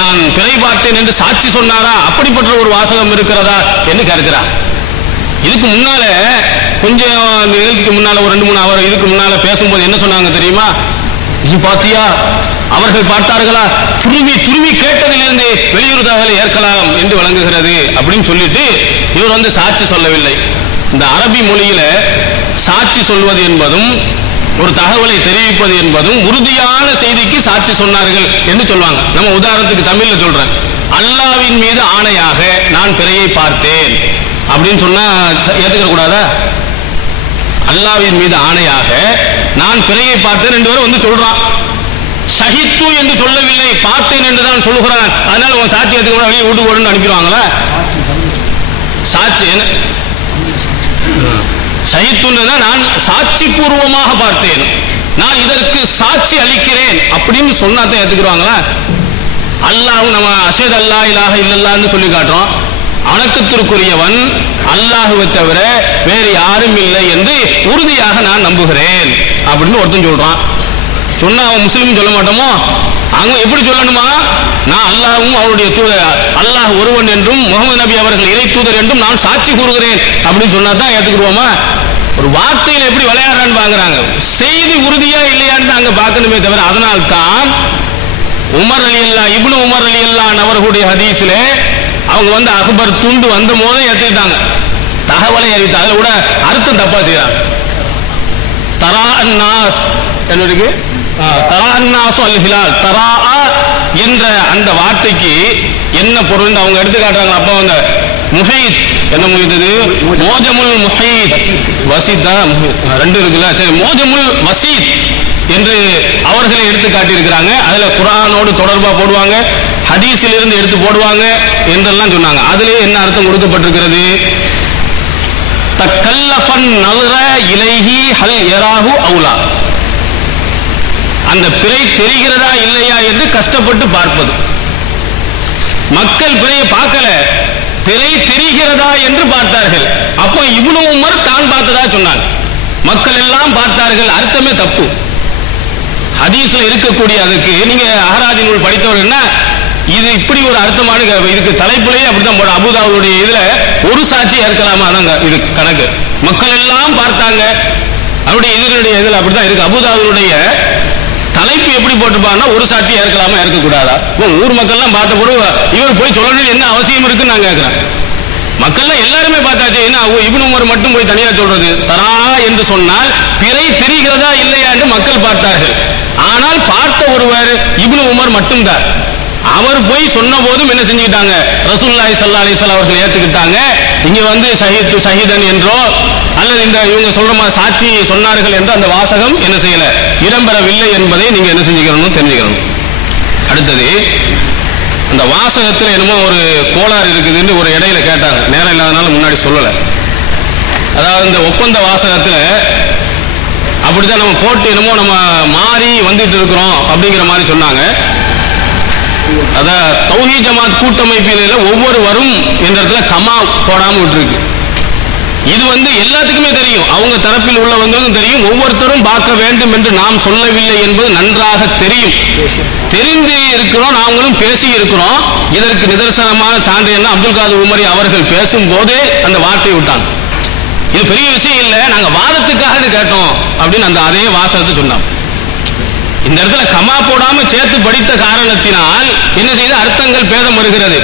நான் பிறை பார்த்தேன் என்று சாட்சி சொன்னாரா, அப்படிப்பட்ட ஒரு வாசகம் இருக்கிறதா என்று கேட்கிறார். இதுக்கு முன்னால கொஞ்சம் நிகழ்ச்சிக்கு முன்னால ஒரு 2 3 அவர் இதுக்கு முன்னால பேசும்போது என்ன சொன்னாங்க தெரியுமா, நீ பாத்தியா அவர்கள் பார்த்தார்களா, துருவி துருவி கேட்டதிலிருந்து வெளியூர் தகவலை ஏற்கலாம் என்று வழங்குகிறது அப்படின்னு சொல்லிட்டு இவர் வந்து சாட்சி சொல்லவில்லை. இந்த அரபி மொழியில சாட்சி சொல்வது என்பதும் ஒரு தகவலை தெரிவிப்பது என்பதும் உறுதியான செய்திக்கு சாட்சி சொன்னார்கள் என்று சொல்லுவாங்க. நம்ம உதாரணத்துக்கு தமிழ்ல சொல்றேன், அல்லாஹ்வின் மீது ஆணையாக நான் பிறையை பார்த்தேன் அப்படின்னு சொன்னா ஏத்துக்க கூடாதா? அல்லாஹ்வின் மீது ஆணையாக நான் பிறையை பார்த்தேன் ரெண்டு பேரும் வந்து சொல்றான். ஷஹித்து என்று சொல்லவில்லை, பார்த்தேன் என்று தான் சொல்லுகிறான். அதனால உன் சாட்சி ஏத்துக்க கூட வெளியே வீட்டுக்கு ஓடுன்னு அனுப்பிடுவாங்களா? சாட்சி என்ன ஷஹித்துன்றதா நான் சாட்சி பூர்வமாக பார்த்தேன், நான் இதற்கு சாட்சி அளிக்கிறேன் அப்படின்னு சொன்னாதான் ஏத்துக்குவாங்களா? அல்லாஹ் நம்ம அஷஹது அல்லா இலாஹ இல்லல்லாஹ்னு சொல்லி காட்டுறோம். வணக்கத்திற்குரியவன் அல்லாஹுவை தவிர வேறு யாரும் இல்லை என்று உறுதியாக நான் நம்புகிறேன் அப்படின்னு ஒருத்தன் சொல்றான். சொன்னா அவன் முஸ்லீம் சொல்ல மாட்டோமோ? அவங்க எப்படி சொல்லணுமா? நான் அல்லாஹ்வும் அவருடைய தூதர், அல்லாஹ் ஒருவன் என்றும் முகமது நபி அவர்கள் இறை தூதர் என்றும் நான் சாட்சி கூறுகிறேன் அப்படின்னு சொன்னா தான் ஏத்துக்குருவோமா? ஒரு வார்த்தையில எப்படி விளையாடுறான்னு பாக்குறாங்க, செய்தி உறுதியா இல்லையான்னு அங்க பார்க்கணுமே தவிர. அதனால்தான் உமர் ரலியல்லாஹு இப்னு உமர் ரலியல்லாஹு அவர்களுடைய ஹதீஸ்ல அவங்க வந்து அக்பர் துண்டு வந்த போதே ஏத்துக்கிட்டாங்க, தகவலை அறிவித்து. அதுல கூட அர்த்தம் தப்பா செய்யறாங்க. தரா அன்னாஸ் என்னதுக்கு தரா அன்னாஸ் அல் ஹிலால், தரா என்ற அந்த வார்த்தைக்கு என்ன பொருள் அவங்க எடுத்து காட்டுறாங்க. அப்ப வந்து முஹீத் என்ன முஹீத், மோஜமுல் முஹீத் வசீத் தான் ரெண்டு இருக்குல்ல, சரி மோஜமுல் வசீத் என்று அவர்களை எடுத்து காட்டியிருக்கிறாங்க. அதுல குர்ஆனோடு தொடர்பா போடுவாங்க, ஹதீஸில் இருந்து எடுத்து போடுவாங்க என்றெல்லாம் சொன்னாங்க. அதிலே என்ன அர்த்தம் கொடுக்கப்பட்டிருக்கிறது? தக்கல்லஃபன் நல்ர இலைஹி ஹல் யராஹு அவுலா, அந்த பிறை தெரிகிறதா இல்லையா என்று கஷ்டப்பட்டு பார்ப்பது. மக்கள் பிறையை பார்க்கல, பிறை தெரிகிறதா என்று பார்த்தார்கள். அப்போ இப்னு உமர் தான் பார்த்ததா சொன்னாங்க, மக்கள் எல்லாம் பார்த்தார்கள். அர்த்தமே தப்பு. ஹதீஸ்ல இருக்கக்கூடிய அதுக்கு நீங்க அஹராதி நூல் படித்தவர்கள்னா இது இப்படி ஒரு அர்த்தமான இதுக்கு தலைப்புலேயே அப்படிதான் போட. அபூதாவுடைய இதுல ஒரு சாட்சி ஏற்கலாமா தாங்க இது கணக்கு. மக்கள் எல்லாம் பார்த்தாங்க, அவருடைய இதனுடைய இதுல அப்படிதான் இருக்கு. அபூதாவுடைய தலைப்பு எப்படி போட்டுப்பாங்கன்னா ஒரு சாட்சி ஏற்கலாமா ஏற்கக்கூடாதா? ஊர் மக்கள்லாம் பார்த்த பொருள் இவர் போய் சொல்லணும் என்ன அவசியம் இருக்குன்னு நான் கேட்கிறேன். மக்கள்லாம் எல்லாருமே பார்த்தாச்சு, என்ன இப்னு உமர் மட்டும் போய் தனியா சொல்றது? தரா என்று சொன்னால் பிறை தெரிகிறதா இல்லையா என்று மக்கள் பார்த்தார்கள். ஆனால் பார்த்த ஒருவர் இப்னு உமர் மட்டும்தான். அவர் போய் சொன்ன போதும் என்ன செஞ்சுக்கிட்டாங்க? ரசூலுல்லாஹி ஸல்லல்லாஹு அலைஹி வஸல்லம் அவர்கள் ஏத்துக்கிட்டாங்க. இங்க வந்து ஷஹீது ஷஹீதன் என்றோ அல்லது இந்த இவங்க சொல்ற மாதிரி சாட்சி சொன்னார்கள் என்று அந்த வாசகம் என்ன செய்யல, இடம்பெறவில்லை என்பதை நீங்க என்ன செஞ்சுக்கணும், தெரிஞ்சுக்கணும். அடுத்தது அந்த வாசகத்தில் என்னமோ ஒரு கோளாறு இருக்குதுன்னு ஒரு இடையில கேட்டாங்க, நேரம் இல்லாதனால முன்னாடி சொல்லலை. அதாவது இந்த ஒப்பந்த வாசகத்தில் அப்படிதான் நம்ம போட்டு என்னமோ நம்ம மாறி வந்துட்டு இருக்கிறோம் அப்படிங்கிற மாதிரி சொன்னாங்க. அத தௌஹீத் ஜமாத் கூட்டமைப்பில ஒவ்வொருவரும் என்ற இடத்துல கமா போடாம விட்டுருக்கு. இது வந்து எல்லாத்துக்குமே தெரியும், அவங்க தரப்பில் உள்ளவங்களும் தெரியும், ஒவ்வொருத்தரும் பார்க்க வேண்டும் என்று நாம் சொல்லவில்லை என்பது நன்றாக தெரியும். தெரிந்து இருக்கிறோம், நாங்களும் பேசி இருக்கிறோம். இதற்கு நிதர்சனமான சான்று என்ன, அப்துல் காதர் உமரி அவர்கள் பேசும் போதே அந்த வார்த்தையை விட்டாங்க. இது பெரிய விஷயம் இல்லை, நாங்க வாதத்துக்காக கேட்டோம் அப்படின்னு அந்த அதே வாசகத்தை சொன்னாங்க. இந்த இடத்துல கமா போடாம சேர்த்து படித்த காரணத்தினால் என்ன செய்த அர்த்தங்கள் பேதம் வருகிறது.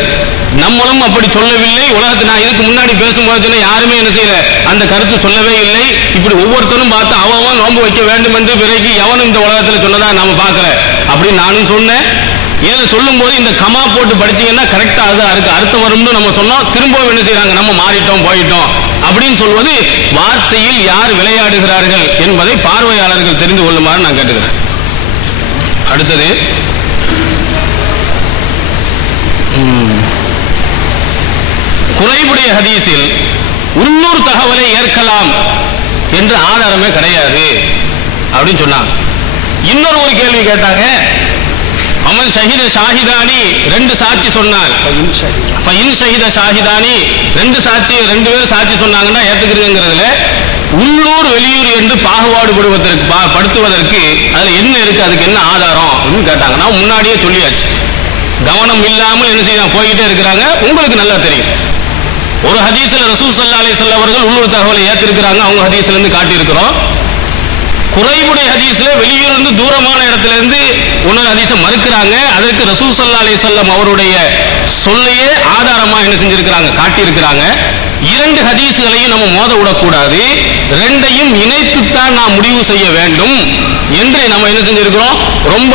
நம்மளும் அப்படி சொல்லவில்லை. உலகத்தை நான் இதுக்கு முன்னாடி பேசும்போது யாருமே என்ன செய்யல, அந்த கருத்து சொல்லவே இல்லை. இப்படி ஒவ்வொருத்தரும் பார்த்து அவன் நோன்பு வைக்க வேண்டும் என்று பிறகு எவனும் இந்த உலகத்தில் சொன்னதா நாம பார்க்கல அப்படின்னு நானும் சொன்னேன். இதுல சொல்லும் போது இந்த கமா போட்டு படிச்சீங்கன்னா கரெக்டா அதுக்கு அர்த்தம் வரும்னு நம்ம சொன்னோம். திரும்பவும் என்ன செய்யறாங்க, நம்ம மாறிட்டோம் போயிட்டோம் அப்படின்னு சொல்வது வார்த்தையில் யார் விளையாடுகிறார்கள் என்பதை பார்வையாளர்கள் தெரிந்து கொள்ளுமாறு நான் கேட்டுக்கிறேன். அடுத்தது குறைவுடைய ஹதீஸில் உள்ளூர் தகவலை ஏற்கலாம் என்று ஆதாரமே கிடையாது அப்படின்னு சொன்னாங்க. இன்னொரு ஒரு கேள்வி கேட்டாங்க, அமல் ஷஹீத ஷாஹிதானி ரெண்டு சாட்சி சொன்னார், ஷஹீத ஷாஹிதானி ரெண்டு பேர் சாட்சி சொன்னாங்கன்னா ஏத்துக்கிறதுங்கிறதுல உள்ளூர் வெளியூர் என்று பாகுபாடு படுத்துவதற்கு அதுல என்ன இருக்கு, அதுக்கு என்ன ஆதாரம் அப்படின்னு கேட்டாங்க. நான் முன்னாடியே சொல்லியாச்சு, கவனம் இல்லாமல் என்ன செய்ய போய்கிட்டே இருக்கிறாங்க. உங்களுக்கு நல்லா தெரியும், ஒரு ஹதீஸ்ல ரசூல் ஸல்லல்லாஹு அலைஹி வஸல்லம் அவர்கள் உள்ளூர் தகவலை ஏத்திருக்கிறாங்க, அவங்க ஹதீஸ்ல இருந்து காட்டி இருக்கிறோம். குறைவுடைய ஹதீஸ்ல வெளியூர்ந்து தூரமான இடத்துல இருந்து இன்னொரு ஹதீஸை மறுக்கிறாங்க. அதற்கு ரசூல் ஸல்லல்லாஹு அலைஹி வஸல்லம் அவருடைய சொல்லையே ஆதாரமா என்ன செஞ்சிருக்கிறாங்க, காட்டியிருக்கிறாங்க. இரண்டு ஹதீஸ்களையும் நம்ம மோத விடக்கூடாது, ரெண்டையும் இணைத்துத்தான் நாம் முடிவு செய்ய வேண்டும் என்று நம்ம என்ன செஞ்சிருக்கிறோம், ரொம்ப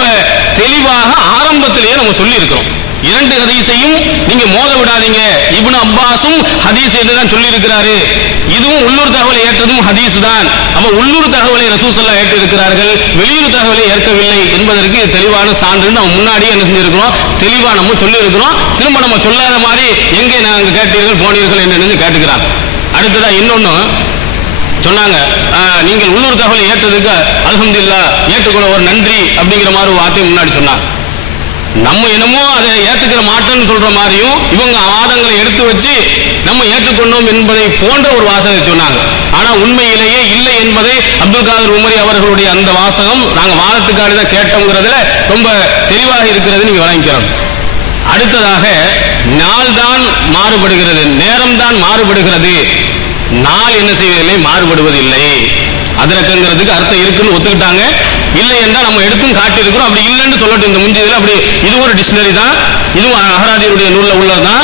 தெளிவாக ஆரம்பத்திலேயே நம்ம சொல்லி இருக்கிறோம். இரண்டு ஹதீஸையும் நீங்க மோத விடாதீங்க. இப்னு அப்பாஸும் ஹதீஸ் என்று தான் சொல்லி இருக்கிறாரு, இதுவும் உள்ளூர் தகவலை ஏற்றதும் ஹதீஸ் தான். அப்ப உள்ளூர் தகவலை ரசூல் ஸல்லல்லாஹு ஏற்று இருக்கிறார்கள், வெளியூர் தகவலை ஏற்கவில்லை என்பதற்கு தெளிவான சான்று நம்ம முன்னாடியே என்ன செஞ்சிருக்கிறோம், தெளிவா நம்ம சொல்லி இருக்கிறோம். திரும்ப நம்ம சொல்லாத மாதிரி எங்கே நாங்க கேட்டீர்கள் போனீர்கள் என்று கேட்டுக்கிறாங்க. அடுத்ததா இன்னொன்னு சொன்னாங்க, நீங்கள் உள்ளூர் தகவலை ஏற்றதுக்கு அல்ஹம்துலில்லாஹ் ஏற்றுக்கொள்ள ஒரு நன்றி அப்படிங்கிற மாதிரி ஒரு வார்த்தை முன்னாடி சொன்னாங்க. நம்ம என்னமோ அதை ஏற்றுக்கிற மாட்டோம்னு சொல்ற மாதிரியும் இவங்க வாதங்களை எடுத்து வச்சு நம்ம ஏற்றுக்கொண்டோம் என்பதை போன்ற ஒரு வாசகத்தை சொன்னாங்க. ஆனா உண்மையிலேயே இல்லை என்பதை அப்துல் காதர் உமரி அவர்களுடைய அந்த வாசகம் நாங்க வாதத்துக்காக தான் கேட்டோங்கிறதுல ரொம்ப தெளிவாக இருக்கிறது, நீங்க வழங்கிக்கிறோம். அடுத்ததாக நாள் தான் மாறுபடுகிறது, நேரம் தான் மாறுபடுகிறது, நாள் என்ன செய்வதில்லை, மாறுபடுவதில்லை. அதிரக்கங்கிறதுக்கு அர்த்தம் இருக்குன்னு ஒத்துக்கிட்டாங்க. இல்லை என்றால் நம்ம எடுத்தும் காட்டியிருக்கிறோம். அப்படி இல்லைன்னு சொல்லட்டும், இந்த முஞ்சியதில் அப்படி இது ஒரு டிக்ஷனரி தான், இதுவும் அஹ்ராதியுடைய நூலில் உள்ளதுதான்.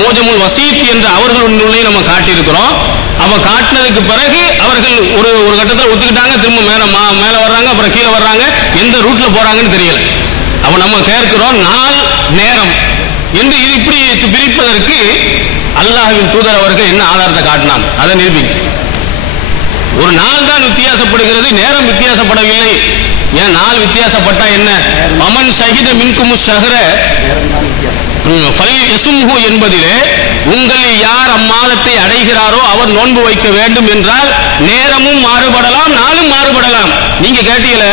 மோஜமுல் வசீத் என்ற அவர்களுடைய நூலையும் நம்ம காட்டியிருக்கிறோம். அப்ப காட்டினதுக்கு பிறகு அவர்கள் ஒரு ஒரு கட்டத்தில் ஒத்துக்கிட்டாங்க, திரும்ப மேலே வர்றாங்க, அப்புறம் கீழே வர்றாங்க, எந்த ரூட்ல போறாங்கன்னு தெரியல. அப்ப நம்ம கேட்கிறோம் நாள் நேரம் என்று இது இப்படி பிரிப்பதற்கு அல்லாஹ்வின் தூதர் அவர்கள் என்ன ஆதாரத்தை காட்டினாங்க, அதை நிரூபிங்க. ஒரு நாள் தான் வித்தியாசப்படுகிறது, நேரம் வித்தியாசப்படவில்லை. ஏன் நாள் வித்தியாசப்பட்டா என்ன, அமன் ஷஹித மின்குமு ஷஹர ஃபல்யசும்ஹு என்பதிலே உங்களில் யார் அம்மாதத்தை அடைகிறாரோ அவர் நோன்பு வைக்க வேண்டும் என்றால் நேரமும் மாறுபடலாம், நாளும் மாறுபடலாம். நீங்க கேட்டீங்கள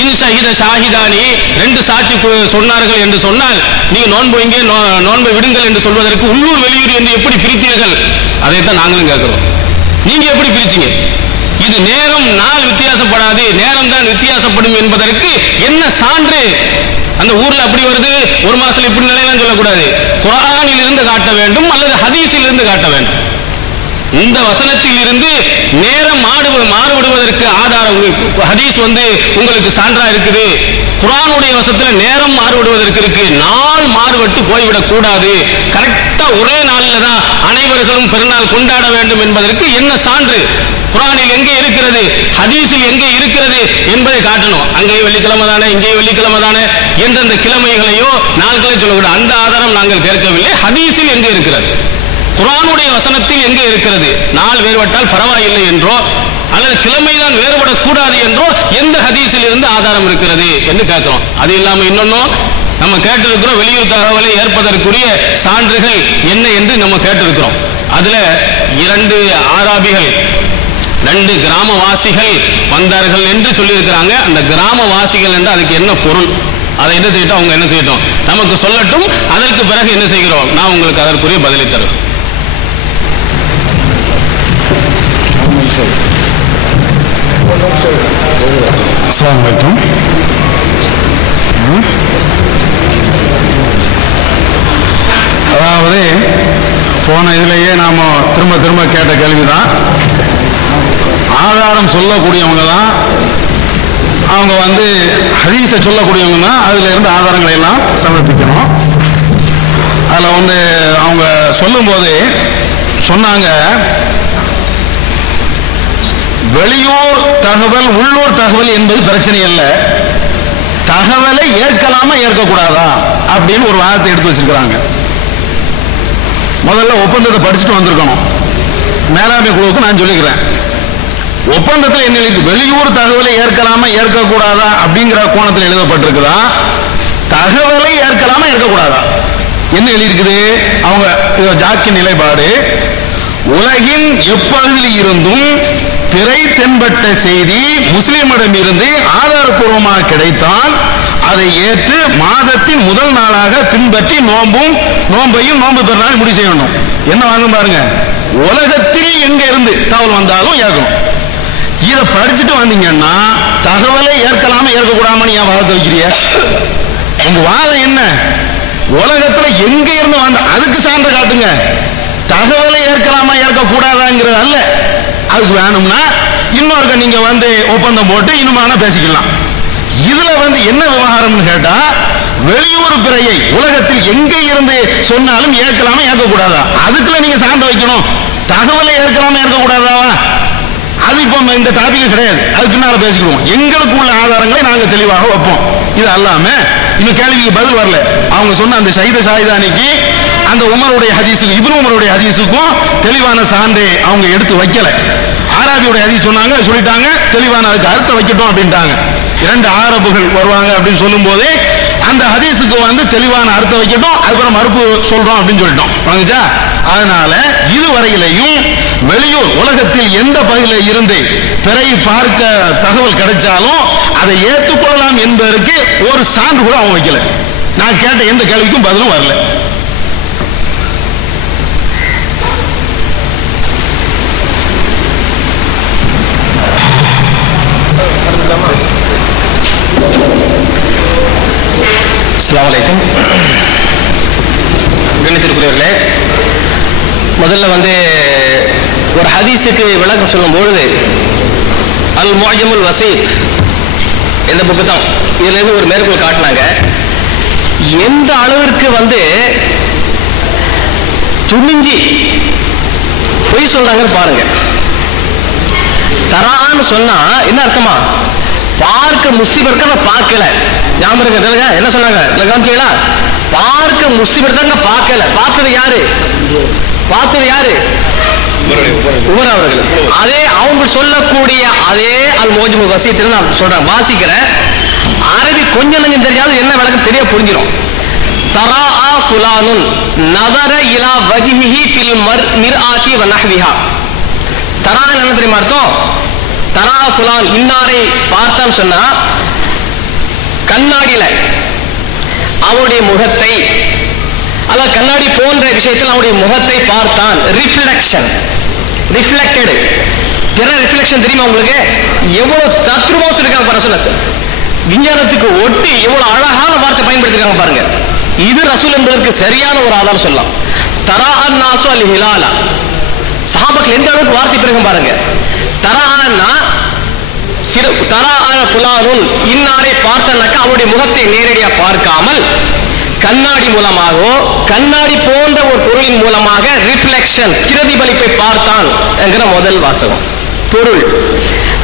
இன் ஷஹித ஷாஹிதானி, ரெண்டு சாட்சி சொன்னார்கள் என்று சொன்னால் நீங்க நோன்பு வைங்க, நோன்பை விடுங்கள் என்று சொல்வதற்கு உள்ளூர் வெளியூர் என்று எப்படி பிரித்தீர்கள், அதைத்தான் நாங்களும் கேட்கிறோம். நீங்க எப்படி பிரிச்சீங்க? இது நேரம் நாள் வித்தியாசப்படாது, நேரம் தான் வித்தியாசப்படும் என்பதற்கு என்ன சான்று? அந்த ஊர்ல அப்படி வருது, ஒரு மாசத்துல இப்படி நிலையெல்லாம் சொல்லக்கூடாது. குர்ஆனில் இருந்து காட்ட வேண்டும் அல்லது ஹதீஸில் இருந்து காட்ட வேண்டும். இந்த வசனத்தில் இருந்து நேரம் மாறுபடுவதற்கு ஆதாரம் ஹதீஸ் உங்களுக்கு சான்றா இருக்குது. குர்ஆனுடைய வசனத்தில் நேரம் மாறுபடுவதற்கு இருக்கு, நாள் மாறுபட்டு போய்விடக் கூடாது, கரெக்டா ஒரே நாளில் தான் அனைவர்களும் பெருநாள் கொண்டாட வேண்டும் என்பதற்கு என்ன சான்று? குர்ஆனில் எங்கே இருக்கிறது, ஹதீஸில் எங்கே இருக்கிறது என்பதை காட்டணும். அங்கேயும் வெள்ளிக்கிழமை தானே, இங்கேயும் வெள்ளிக்கிழமை தானே எந்தெந்த கிழமைகளையோ நாட்களை சொல்லக்கூடாது. அந்த ஆதாரம் நாங்கள் கேட்கவில்லை. ஹதீஸில் எங்கே இருக்கிறது, குர்ஆனுடைய வசனத்தில் எங்கே இருக்கிறது? நாள் வேறுபட்டால் பரவாயில்லை என்றோ அல்லது கிழமைதான் வேறுபடக்கூடாது என்றோ எந்த ஹதீஸில் இருந்து ஆதாரம் இருக்கிறது என்று கேட்கிறோம். அது இல்லாம இன்னொன்னும் நம்ம கேட்டிருக்கிறோம், வெளியூர் தகவலை ஏற்பதற்குரிய சான்றுகள் என்ன என்று நம்ம கேட்டிருக்கிறோம். அதுல 2 ஆராபிகள் 2 கிராமவாசிகள் வந்தார்கள் என்று சொல்லியிருக்கிறாங்க. அந்த கிராமவாசிகள் என்று அதுக்கு என்ன பொருள், அதை என்ன செய்யட்டும், அவங்க என்ன செய்யட்டும் நமக்கு சொல்லட்டும். அதற்கு பிறகு என்ன செய்கிறோம், நான் உங்களுக்கு அதற்குரிய பதிலை தருவேன். அஸ்ஸலாமு அலைக்கும். அதாவது போன இதிலேயே நாம திரும்ப கேட்ட கேள்விதான். ஆதாரம் சொல்லக்கூடியவங்க தான் அவங்க ஹதீஸை சொல்லக்கூடியவங்க தான் அதுல இருந்து ஆதாரங்களை எல்லாம் சமர்ப்பிக்கணும். அதுல அவங்க சொல்லும் போது சொன்னாங்க, வெளியூர் தகவல் உள்ளூர் தகவல் என்பது பிரச்சனை அல்ல, தகவலை ஏற்கலாமா ஏற்கக்கூடாதா அப்படின்னு ஒரு வாதத்தை எடுத்து வச்சிருக்கிறாங்க. முதல்ல ஒப்பந்தத்தை படிச்சுட்டு வந்திருக்கணும். மேலாண்மை குழுவுக்கு நான் சொல்லிக்கிறேன், ஒப்பந்தத்தில் என்ன எழுதி, வெளியூர் தகவலை ஏற்கலாமா ஏற்கக்கூடாதா அப்படிங்கிற கோணத்தில் எழுதப்பட்டிருக்குதா, தகவலை ஏற்கலாமா ஏற்கக்கூடாதா என்ன எழுதியிருக்குது? அவங்க ஜாக்கி நிலைப்பாடு, உலகின் எப்பகுதியில் இருந்தும் பிறை தென்பட்ட செய்தி முஸ்லிமிடம் இருந்து ஆதாரபூர்வமாக கிடைத்தால் அதை ஏற்று மாதத்தின் முதல் நாளாக பின்பற்றி நோன்பையும் நோன்பு பெருநாள் முடிவு செய்யணும். என்ன வாங்க பாருங்க, உலகத்தில் எங்க இருந்து தகவல் வந்தாலும் ஏற்கணும். இதை படிச்சுட்டு வந்தீங்கன்னா தகவலை ஏற்கலாம ஏற்கக்கூடாம ஏன் வாதத்தை வைக்கிறிய? உங்க வாதம் என்ன? உலகத்துல எங்க இருந்து வந்த அதுக்கு சான்று காட்டுங்க. தகவலை ஏற்கலாமா ஏற்கக்கூடாதாங்கிறது அல்ல. அதுக்கு வேணும்னா இன்னொருக்க நீங்க ஒப்பந்தம் போட்டு இன்னுமான பேசிக்கலாம். இதுல என்ன விவகாரம்னு கேட்டா, வெளியூர் பிறையை உலகத்தில் எங்க இருந்து சொன்னாலும் ஏற்கலாமா ஏற்கக்கூடாதா? அதுக்குள்ள நீங்க சார்ந்த வைக்கணும். தகவலை ஏற்கலாமா ஏற்கக்கூடாதா? அது இப்போ இந்த டாபிக் கிடையாது, அதுக்கு பின்னால பேசிக்குவோம். எங்களுக்கு உள்ள ஆதாரங்களை நாங்க தெளிவாக வைப்போம். இது அல்லாம இன்னும் கேள்விக்கு பதில் வரல. அவங்க சொன்ன அந்த ஷஹீத ஷாஹிதானிக்கு அந்த உமருடைய ஹதீஸுக்கும் இப்னு உமருடைய ஹதீஸுக்கும் தெளிவான சான்று அவங்க எடுத்து வைக்கல. ஆராபியுடைய ஹதீஸ் சொன்னாங்க, சொல்லிட்டாங்க, தெளிவான அதுக்கு அர்த்தம் வைக்கட்டும் அப்படின்ட்டாங்க. 2 ஆரபுகள் வருவாங்க அப்படின்னு சொல்லும் போதே அந்த ஹதீஸுக்கு தெளிவான அர்த்தம் வைக்கட்டும், அதுக்கப்புறம் மறுப்பு சொல்றோம் அப்படின்னு சொல்லிட்டோம். வாங்குச்சா? அதனால இதுவரையிலையும் வெளியூர் உலகத்தில் எந்த பகுதியில் இருந்து பிறை பார்க்க தகவல் கிடைச்சாலும் அதை ஏற்றுக்கொள்ளலாம் என்பதற்கு ஒரு சான்று கூட அவங்க வைக்கல. நான் கேட்ட எந்த கேள்விக்கும் பதிலும் வரல. அஸ்ஸலாமு அலைக்கும். கணித்திருக்கிறவர்களே, முதல்ல ஒரு ஹதீஸுக்கு விளக்கம் சொல்லும் பொழுது அல் முஅஜமுல் வசீத் இந்த புக்கு தான் இதுல இருந்து ஒரு மேற்கோள் காட்டினாங்க. எந்த அளவிற்கு துணிஞ்சி பொய் சொல்றாங்கன்னு பாருங்க. தரான்னு சொன்னா என்ன அர்த்தமா? பார்க்க முஸ்லிம் பார்க்கல. ஞாபகம் இருக்கு என்ன சொன்னாங்க? கவனிச்சீங்களா? பார்க்க முஸ்லிம் பார்க்கல. பார்த்தது யாரு? உமர் அவர்கள். அதே அவங்க சொல்லக்கூடிய அதே அல் முஅஜமுல் வசீத் சொல்றாங்க. வாசிக்கிறேன். அரபி கொஞ்சம் நஞ்சம் தெரியாது, என்ன விளக்கம் தெரிய புரிஞ்சிடும். தராஅ ஃபுலானுன் நதர இலா வஜ்ஹிஹி ஃபில் மிர்ஆத்தி வ நஹ்விஹா. தரா என்ன தெரியுமா அர்த்தம்? தரா ஃபுலான் இன்னாரை பார்த்தான்னு சொன்னா கண்ணாடியில அவருடைய முகத்தை, அதாவது கண்ணாடி போன்ற விஷயத்தில் அவருடைய முகத்தை பார்த்தான். Reflection, reflected. பிற ரிஃப்ளெக்ஷன் தெரியுமா உங்களுக்கு? எவ்வளவு தத்ரூபமா சொல்லிருக்காங்க பாருங்க. சொல்ல விஞ்ஞானத்துக்கு ஒட்டி எவ்வளவு அழகான வார்த்தை பயன்படுத்திருக்காங்க பாருங்க. இது ரசூல் என்பதற்கு சரியான ஒரு ஆதாரம் சொல்லலாம். தரா அன்னாசு அல் ஹிலாலா. சஹாபாக்கள் எந்த அளவுக்கு வார்த்தை பிறகு பாருங்க. தரான்னா இன்னாரை பார்த்தனாக்கா அவருடைய முகத்தை நேரடியாக பார்க்காமல் கண்ணாடி மூலமாகவோ கண்ணாடி போன்ற ஒரு பொருளின் மூலமாக ரிஃப்ளெக்ஷன் பிரதிபலிப்பை பார்த்தான் என்கிற முதல் வாசகம் பொருள்.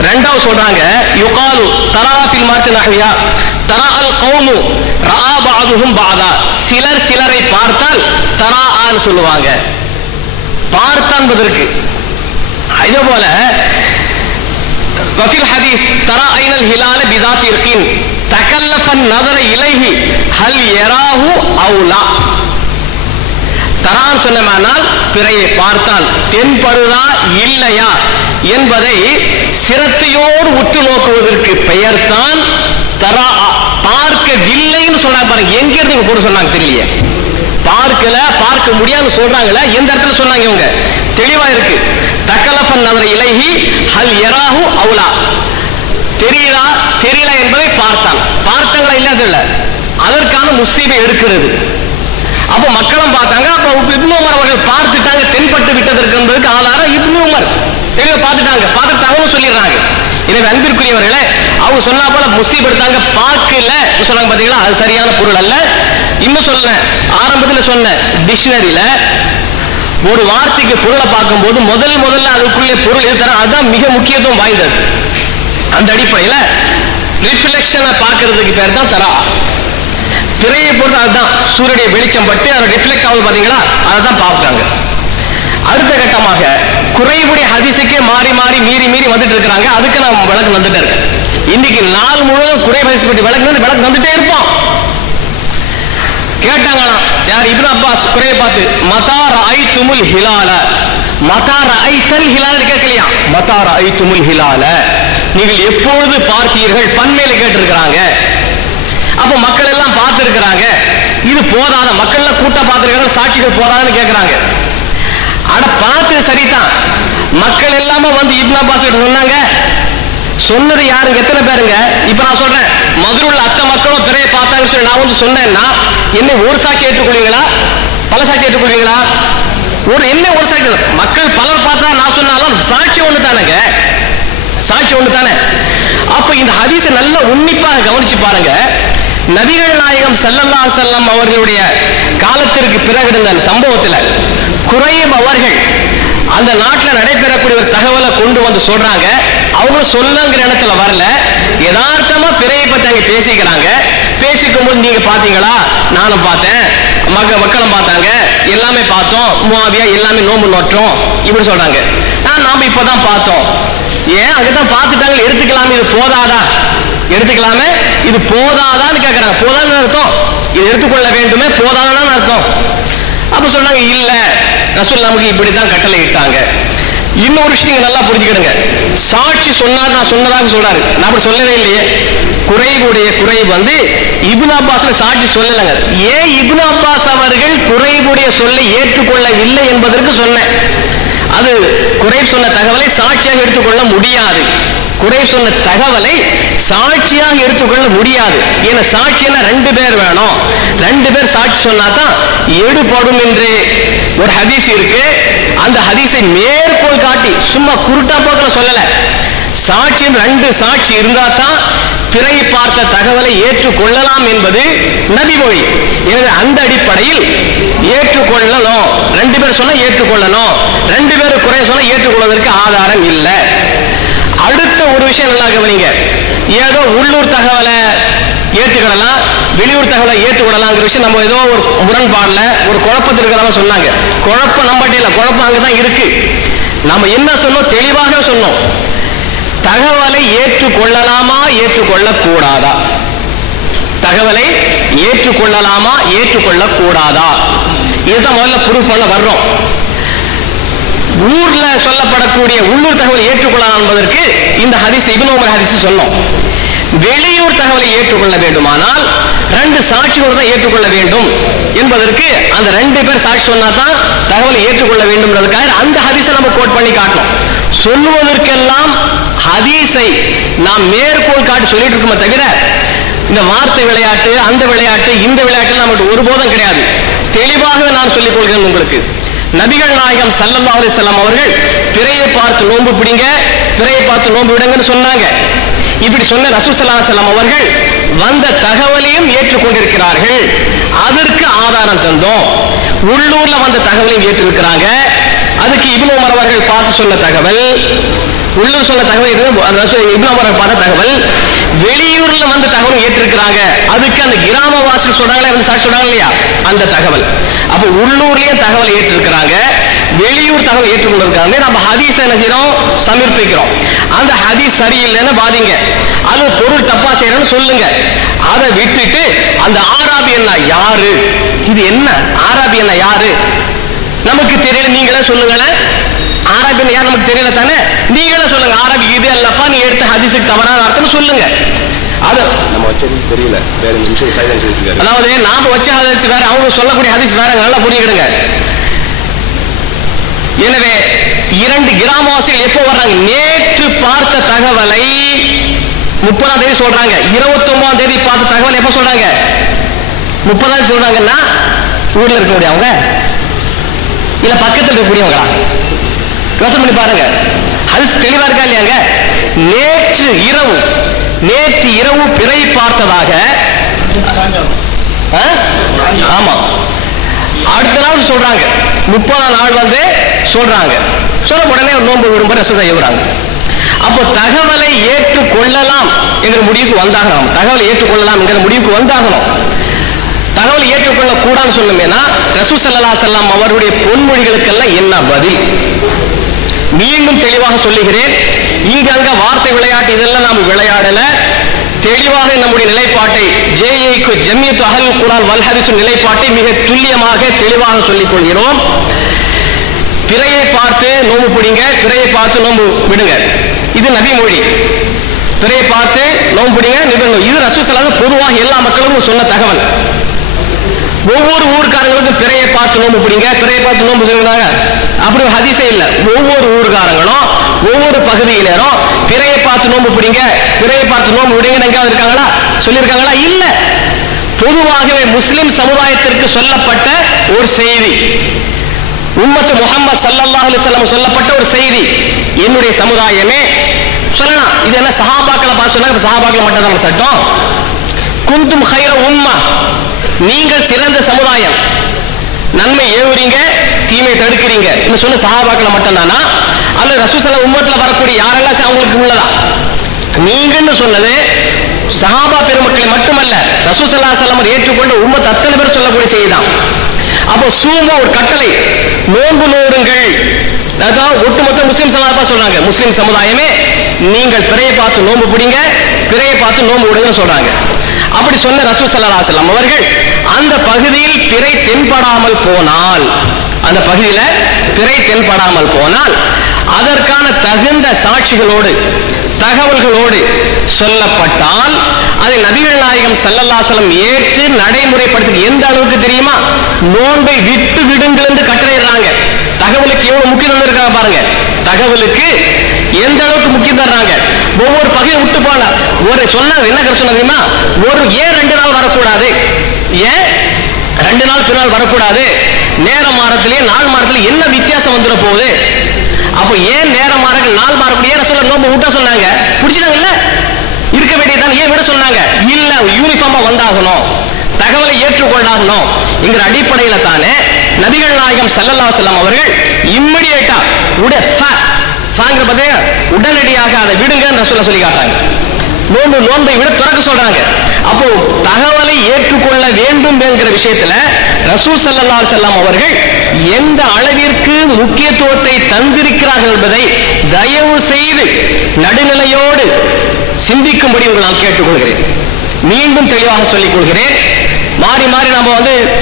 இரண்டாவது சொல்றாங்க யுகாலு தராபில் மார்த்தனஹியா தரா அல் கௌமு ரஆ பஅதுஹும் பஅதா. சிலர் சிலரை பார்த்தால் தராஆன்னு சொல்லுவாங்க. பார்த்தான் என்பதற்கு. இதே போல وفي الحديث ترى أين الهلال بذات يقين تكلف النظر إليه هل يراه أو لا. தரான் சொன்னமானால் பிறையை பார்த்தால் தென்படுதா இல்லையா என்பதை சிரத்தையோடு உற்று நோக்குவதற்கு பெயர்தான் தரா. பார்க்கவில்லைன்னு சொன்னாங்க பாருங்க. எங்க இருந்து போட்டு சொன்னாங்க தெரியலையே. பார்க்கல, பார்க்க முடியாதுன்னு சொல்றாங்களே, எந்த இடத்துல சொன்னாங்க இவங்க? தெளிவா இருக்கு. தக்கலஃபன் நதர இலைஹி ஹல் யராஹு அவுலா. தெரியலா தெரியல என்பதை பார்த்தான். பார்த்தாங்களா இல்லாதல்ல, அதற்கான முஸ்லீமை எடுக்கிறது. அப்போ மக்களும் பார்த்தாங்க. அப்போ இப்னு உமர் அவர்கள் பார்த்துட்டாங்க, தென்பட்டு விட்டதற்கு என்பதற்கு ஆதாரம் இப்னு உமர் தெளிவா பார்த்துட்டாங்கன்னு சொல்லிடுறாங்க. எனவே அன்பிற்குரியவர்களே, அவங்க சொன்னா போல முஸ்லீம் எடுத்தாங்க, பார்க்கல சொன்னாங்க பாத்தீங்களா, அது சரியான பொருள் அல்ல. இன்னும் சொல்ல ஆரம்பத்தில் சொன்ன டிக்ஷனரியில ஒரு வார்த்தைக்கு பொருளை பார்க்கும்போது முதல்ல அதுக்குள்ளே பொருள் எது தர, அதுதான் மிக முக்கியத்துவம் வாய்ந்தது. அந்த அடிப்படையில் ரிஃப்ளெக்ஷனை பார்க்கறதுக்கு பேர் தான் தரா. பிறையை பொறுத்து அதுதான் சூரியனுடைய வெளிச்சம் பட்டு அதை ரிஃப்ளெக்ட் ஆகுது பாத்தீங்களா, அதை தான் பார்த்தாங்க. அடுத்த கட்டமாக குறைவுடைய ஹதீஸுக்கே மாறி மீறி வந்துட்டு இருக்கிறாங்க. அதுக்கு நான் விளக்கு வந்துட்டே இருக்கேன். இன்னைக்கு நாள் முழுவதும் குறை ஹதீஸ் பற்றி விளக்கு வந்துட்டே இருப்போம். கேட்டாங்களாம் யார்? இப்னு அப்பாஸ் குறையை பார்த்து மதா ரஅய்துமுல் ஹிலால, மதா ரஅய்தல் ஹிலால கேட்கலையா, மதா ரஅய்துமுல் ஹிலால, நீங்கள் எப்பொழுது பார்த்தீர்கள் பன்மையில கேட்டிருக்கிறாங்க. அப்ப மக்கள் எல்லாம் பார்த்து இருக்கிறாங்க. இது போதாத, மக்கள் கூட்ட பார்த்திருக்காங்க, சாட்சிகள் போதாதுன்னு கேட்கிறாங்க. ஆனா பார்த்து சரிதான். மக்கள் எல்லாமே இப்னு அப்பாஸ் கிட்ட சொன்னாங்க. சொன்னது யாருங்க? எத்தனை பேருங்க? இப்ப நான் சொல்றேன், மதுரையில் அத்தனை மக்களும் பிறையை பார்த்தாங்கன்னு சொல்லி நான் சொன்னேன்னா என்ன ஒரு சாட்சி ஏற்றுக்கொள்வீங்களா, பல சாட்சி ஏற்றுக்கொள்வீங்களா? என்ன ஒரு சாட்சி? மக்கள் பலர் பார்த்தா நான் சொன்னாலும் சாட்சி ஒண்ணு தானங்க. சாட்சி ஒன்று தானே. அப்ப இந்த ஹதீஸை நல்லா உன்னிப்பாக கவனிச்சு பாருங்க. நபிகள் நாயகம் ஸல்லல்லாஹு அலைஹி வஸல்லம் அவர்களுடைய காலத்திற்கு பிறகு இருந்த சம்பவத்தில் குறைப் அவர்கள் அந்த நாட்டில் நடைபெறக்கூடிய ஒரு தகவலை கொண்டு வந்து சொல்றாங்க. அவங்க சொல்லுங்கிற இடத்துல வரல, யதார்த்தமா பிறையை பத்தி அங்க பேசிக்கிறாங்க. பேசிக்கும் போது நீங்க பாத்தீங்களா, நானும் பார்த்தேன், மக்களும் பார்த்தாங்க, எல்லாமே பார்த்தோம், முஆவியா எல்லாமே நோம்பு நோற்றோம் இப்படி சொல்றாங்க. நாம இப்பதான் பார்த்தோம். ஏன் அங்கதான் பார்த்துட்டாங்க, எடுத்துக்கலாமே, இது போதாதா, எடுத்துக்கலாமே, இது போதாதான்னு கேட்கறாங்க. போதான்னு அர்த்தம் இது எடுத்துக்கொள்ள வேண்டுமே, போதாதான்னு அர்த்தம். அப்ப சொன்னாங்க இல்ல, ரசூல் நமக்கு இப்படித்தான் கட்டளை இட்டாங்க. இன்னொரு விஷயம் நல்லா புரிஞ்சுக்கிடுங்க. சாட்சி சொன்னார், நான் சொன்னதாக சொல்றாரு, நான் அப்படி சொல்லவே இல்லையே. குறைவுடைய குறைவு வந்து இப்னு அப்பாஸ் சாட்சி சொல்லலைங்க. ஏன் இப்னு அப்பாஸ் அவர்கள் குறைவுடைய சொல்லை ஏற்றுக்கொள்ளவில்லை என்பதற்கு சொன்னேன். அது குறை சொன்ன தகவலை சாட்சியாக எடுத்துக்கொள்ள முடியாது. குறை சொன்ன தகவலை சாட்சியாக எடுத்துக்கொள்ள முடியாது. ஏன்னா சாட்சினா 2 பேர் வேணும். 2 பேர் சாட்சி சொன்னாதான் எடுபடும் என்று ஒரு ஹதீஸ் இருக்கு. அந்த ஹதீஸை மேற்கோள் காட்டி சும்மா குருட்டா போக்கில் சொல்லல. சாட்சி 2 சாட்சி இருந்தா தான் பிறை பார்த்த தகவலை ஏற்றுக்கொள்ளலாம் என்பது நபிமொழி. எனவே அந்த அடிப்படையில் ஏற்றுக்கொள்ளணும். 2 பேர் சொன்னா ஏற்றுக்கொள்ளணும், 2 பேர் குறை சொன்னா ஏற்றுக்கொள்வதற்கு ஆதாரம் இல்லை. அடுத்த ஒரு விஷயம் நல்லா கவனிங்க. ஏதோ உள்ளூர் தகவலை ஏற்றுக்கிடலாம், வெளியூர் தகவலை ஏற்றுக்கொள்ளலாங்கிற விஷயம் நம்ம ஏதோ ஒரு முரண்பாடுல ஒரு குழப்பத்தில் இருக்கிறவங்க சொன்னாங்க. குழப்பம் நம்மகிட்ட இல்லை, குழப்பம் அங்கதான் இருக்கு. நம்ம என்ன சொன்னோம், தெளிவாக சொன்னோம். தகவலை ஏற்றுக்கொள்ளலாமா, ஏற்றுக்கொள்ள கூடாதா, தகவலை ஏற்றுக்கொள்ளலாமா, ஏற்றுக்கொள்ள கூடாதா, இதுதான் முதல்ல ப்ரூஃப் பண்ண வர்றோம். ஊர்ல சொல்லப்படக்கூடிய உள்ளூர் தகவலை ஏற்றுக்கொள்ளலாம் என்பதற்கு இந்த ஹதீஸ் இப்னு உமர் ஹதீஸ் சொன்னோம். வெளியூர் தகவலை ஏற்றுக்கொள்ள வேண்டுமானால் 2 சாட்சிகளோடு தான் ஏற்றுக்கொள்ள வேண்டும் என்பதற்கு அந்த 2 பேர் சாட்சி சொன்னாதான் தகவலை ஏற்றுக்கொள்ள வேண்டும் என்பதற்காக அந்த ஹதீஸை நம்ம கோட் பண்ணி காட்டணும். சொல்லுவதற்கெல்லாம் ஹதீஸை நாம் மேற்கோள் காட்டி சொல்லிட்டு இருக்கோமே தவிர இந்த வார்த்தை விளையாட்டு, அந்த விளையாட்டு, இந்த விளையாட்டு நமக்கு ஒருபோதும் கிடையாது. தெளிவாக நான் சொல்லிக் கொள்கிறேன் உங்களுக்கு. நபிகள் நாயகம் ஸல்லல்லாஹு அலைஹி வஸல்லம் அவர்கள் பிறையை பார்த்து நோன்பு பிடிங்க, பிறையை பார்த்து நோன்பு விடுங்கன்னு சொன்னாங்க. இப்படி சொன்ன ரசூல் ஸல்லல்லாஹு அலைஹி வஸல்லம் அவர்கள் வந்த தகவலையும் ஏற்றுக்கொண்டிருக்கிறார்கள். அதற்கு ஆதாரம் தந்தோம். உள்ளூர்ல வந்த தகவலையும் ஏற்றிருக்கிறாங்க. அதுக்கு இப்னு உமர் அவர்கள் பார்த்து சொன்ன தகவல், உள்ளூர் சொன்ன தகவல் இப்னு உமர் பார்த்த தகவல், வெளியூர்ல வந்து தகவல் ஏற்றிருக்கிறாங்க. அதுக்கு அந்த கிராமவாசிகள் சொல்றாங்களே, சாட்சி சொல்றாங்க இல்லையா, அந்த தகவல். அப்ப உள்ளூர்லயும் தகவல் ஏற்றிருக்கிறாங்க, வெளியூர் தகவல் ஏற்றுக்கொண்டிருக்காங்க. நம்ம ஹதீஸ் என்ன செய்யறோம், சமர்ப்பிக்கிறோம். அந்த ஹதீஸ் சரியில்லைன்னு பாதிங்க, அது பொருள் தப்பா செய்யறன்னு சொல்லுங்க. அதை விட்டுட்டு அந்த ஆராபி என்ன யாரு, இது என்ன ஆராபி என்ன யாரு நமக்கு தெரியல, நீங்களே சொல்லுங்களேன். ஆராபி யார் நமக்கு தெரியல தானே, நீங்களே சொல்லுங்க. ஆராபி இது அல்லப்பா, நீ எடுத்த ஹதீஸுக்கு தவறான அர்த்தம் சொல்லுங்க. அது நம்ம வச்சது தெரியல, வேற நிமிஷம் சைலன்ஸ் சொல்லிருக்காரு. அதாவது நாம வச்ச ஹதீஸ் வேற, அவங்க சொல்லக்கூடிய ஹதீஸ் வேற, நல்லா புரிஞ்சுக்கிடுங்க. எனவே 2 கிராமவாசிகள் எப்போ வர்றாங்க, நேற்று பார்த்த தகவலை 30ஆம் தேதி சொல்றாங்க, 29ஆம் தேதி பார்த்த தகவல் எப்ப சொல்றாங்க, 30ஆம் தேதி சொல்றாங்கன்னா ஊர்ல இருக்கக்கூடிய அவங்க இல்ல பக்கத்தில் இருக்கக்கூடியவங்களா, யோசனை பண்ணி பாருங்க. ஹதீஸ் தெளிவா இருக்கா இல்லையாங்க. நேற்று இரவு பிறை பார்த்ததாக, ஆமா, அடுத்த நாள் சொல்றாங்க, 30ஆம் நாள் வந்து சொல்றாங்க. சொல்ல உடனே நோன்பு விடும்போது ரசூல் செய்யறாங்க. அப்போ தகவலை ஏற்றுக்கொள்ளலாம் என்கிற முடிவுக்கு வந்தாகணும். தகவலை ஏற்றுக்கொள்ளலாம் என்கிற முடிவுக்கு வந்தாகணும். தகவலை ஏற்றுக்கொள்ள கூடாதுன்னு சொன்னோம்னா ரசூல் ஸல்லல்லாஹு அலைஹி வஸல்லம் அவருடைய பொன்மொழிகளுக்கெல்லாம் என்ன பதில்? மீண்டும் தெளிவாக சொல்லுகிறேன், இங்க அங்க வார்த்தை விளையாட்டு இதெல்லாம் நாம் விளையாடல. தெளிவாக நம்முடைய நிலைப்பாட்டை ஜமியத்து அஹ்லுல் குர்ஆன் வல் ஹதீஸ் நிலைப்பாட்டை மிக துல்லியமாக தெளிவாக சொல்லிக் கொள்கிறோம். பிறையை பார்த்து நோம்பு பிடிங்க, பிறையை பார்த்து நோம்பு விடுங்க, இது நபி மொழி. பிறையை பார்த்து நோம்பு பிடிங்க, இது ரசூல் ஸல்லல்லாஹு அலைஹி வஸல்லம் பொதுவாக எல்லா மக்களுக்கும் சொன்ன தகவல். ஒவ்வொரு ஊர்காரங்களுக்கும் பிறையை பார்த்து நோம்பு பிடிங்க, பிறையை பார்த்து நோம்பு சொல்லுறாங்க, அப்படி ஹதீஸே இல்லை. ஒவ்வொரு ஊர்காரங்களும் ஒவ்வொரு பகுதியினரும் பிறையை பார்த்து நோம்பு பிடிங்க, பிறையை பார்த்து நோம்பு விடுங்க எங்காவது இருக்காங்களா, சொல்லியிருக்காங்களா? இல்ல. பொதுவாகவே முஸ்லிம் சமுதாயத்திற்கு சொல்லப்பட்ட ஒரு செய்தி, உம்மத்து முஹம்மது ஸல்லல்லாஹு அலைஹி வஸல்லம் சொல்லப்பட்ட ஒரு செய்தி, என்னுடைய சமுதாயமே சொல்லலாம். இது என்ன சஹாபாக்களை பார்த்து சொன்னாங்க, சஹாபாக்களை மட்டும் தான் சட்டம். குந்தும் ஹைர உம்மா, நீங்கள் சிறந்த சமுதாயம், நன்மை ஏவுறீங்க தீமை தடுக்கிறீங்க சொன்ன சஹாபாக்களை மட்டும் தானா, அல்ல ரசூலுல்லாஹி உம்மத்துல வரக்கூடிய யாரெல்லாம் அவங்களுக்கு உள்ளதா? நீங்கன்னு சொன்னது சஹாபா பெருமக்களை மட்டுமல்ல, ரசூலுல்லாஹி ஸல்லல்லாஹு அலைஹி வஸல்லம் ஏற்றுக்கொண்ட உம்மத் அத்தனை பேர் சொல்லக்கூடிய செய்திதான். அப்போ சூமு ஒரு கட்டளை, நோன்பு நோருங்கள். அதான் ஒட்டுமொத்த முஸ்லிம் சமுதாயம் சொல்றாங்க, முஸ்லிம் சமுதாயமே நீங்கள் பிறையை பார்த்து நோன்பு பிடிங்க, பிறையை பார்த்து நோன்பு விடுங்கன்னு சொல்றாங்க. அப்படி சொன்ன ரசூல் ஸல்லல்லாஹு அலைஹி வஸல்லம் அவர்கள் அந்த பகுதியில் பிறை தென்படாமல் போனால், அந்த பகுதியில பிறை தென்படாமல் போனால் அதற்கான தகுந்த சாட்சிகளோடு தகவல்களோடு சொல்லப்பட்டால் அதை நபிகள் நாயகம் ஸல்லல்லாஹு அலைஹி வஸல்லம் ஏற்று நடைமுறைப்படுத்தி எந்த அளவுக்கு தெரியுமா, நோன்பை விட்டு விடுங்கள் என்று கட்டளையிடுறாங்க. தகவலுக்கு எவ்வளவு முக்கியத்துவம் இருக்காங்க பாருங்க, தகவலுக்கு எந்த அளவுக்கு முக்கியம் தர்றாங்க. ஒவ்வொரு பகையை விட்டு போன ஒரு சொன்னாங்க, என்ன கருத்து சொன்ன தெரியுமா, ஒரு ஏன் 2 நாள் வரக்கூடாது, ஏன் 2 நாள் பின்னால் வரக்கூடாது, நேர மாறத்திலேயே நாள் மாறத்திலே என்ன வித்தியாசம் வந்துட போகுது, அப்போ ஏன் நேரம் மாற நாள் மாறக்கூடிய ஏன் சொல்ல நோம்பு விட்டா சொன்னாங்க, பிடிச்சிட்டாங்க இல்ல இருக்க வேண்டியதான், ஏன் விட சொன்னாங்க, இல்ல யூனிஃபார்மா வந்தாகணும், தகவலை ஏற்றுக்கொண்டாகணும் என்கிற அடிப்படையில தானே நபிகள் நாயகம் ஸல்லல்லாஹு அலைஹி வஸல்லம் அவர்கள் இம்மிடியேட்டா உடனடியாக அதை விடுங்க ரசூலுல்லாஹ் சொல்லி காட்டாங்க. நோன்பை விட துறக்க சொல்றாங்க. அப்போ தகவலை ஏற்றுக்கொள்ள வேண்டும் என்கிற விஷயத்துல ரசூல் ஸல்லல்லாஹு அலைஹி வஸல்லம் அவர்கள் எந்த அளவிற்கு முக்கியத்துவத்தை தந்திருக்கிறார்கள் என்பதை தயவு செய்து நடுநிலையோடு சிந்திக்கும்படி உங்களால் கேட்டுக்கொள்கிறேன். மீண்டும் தெளிவாக சொல்லிக் கொள்கிறேன். மாறி மாறி நம்ம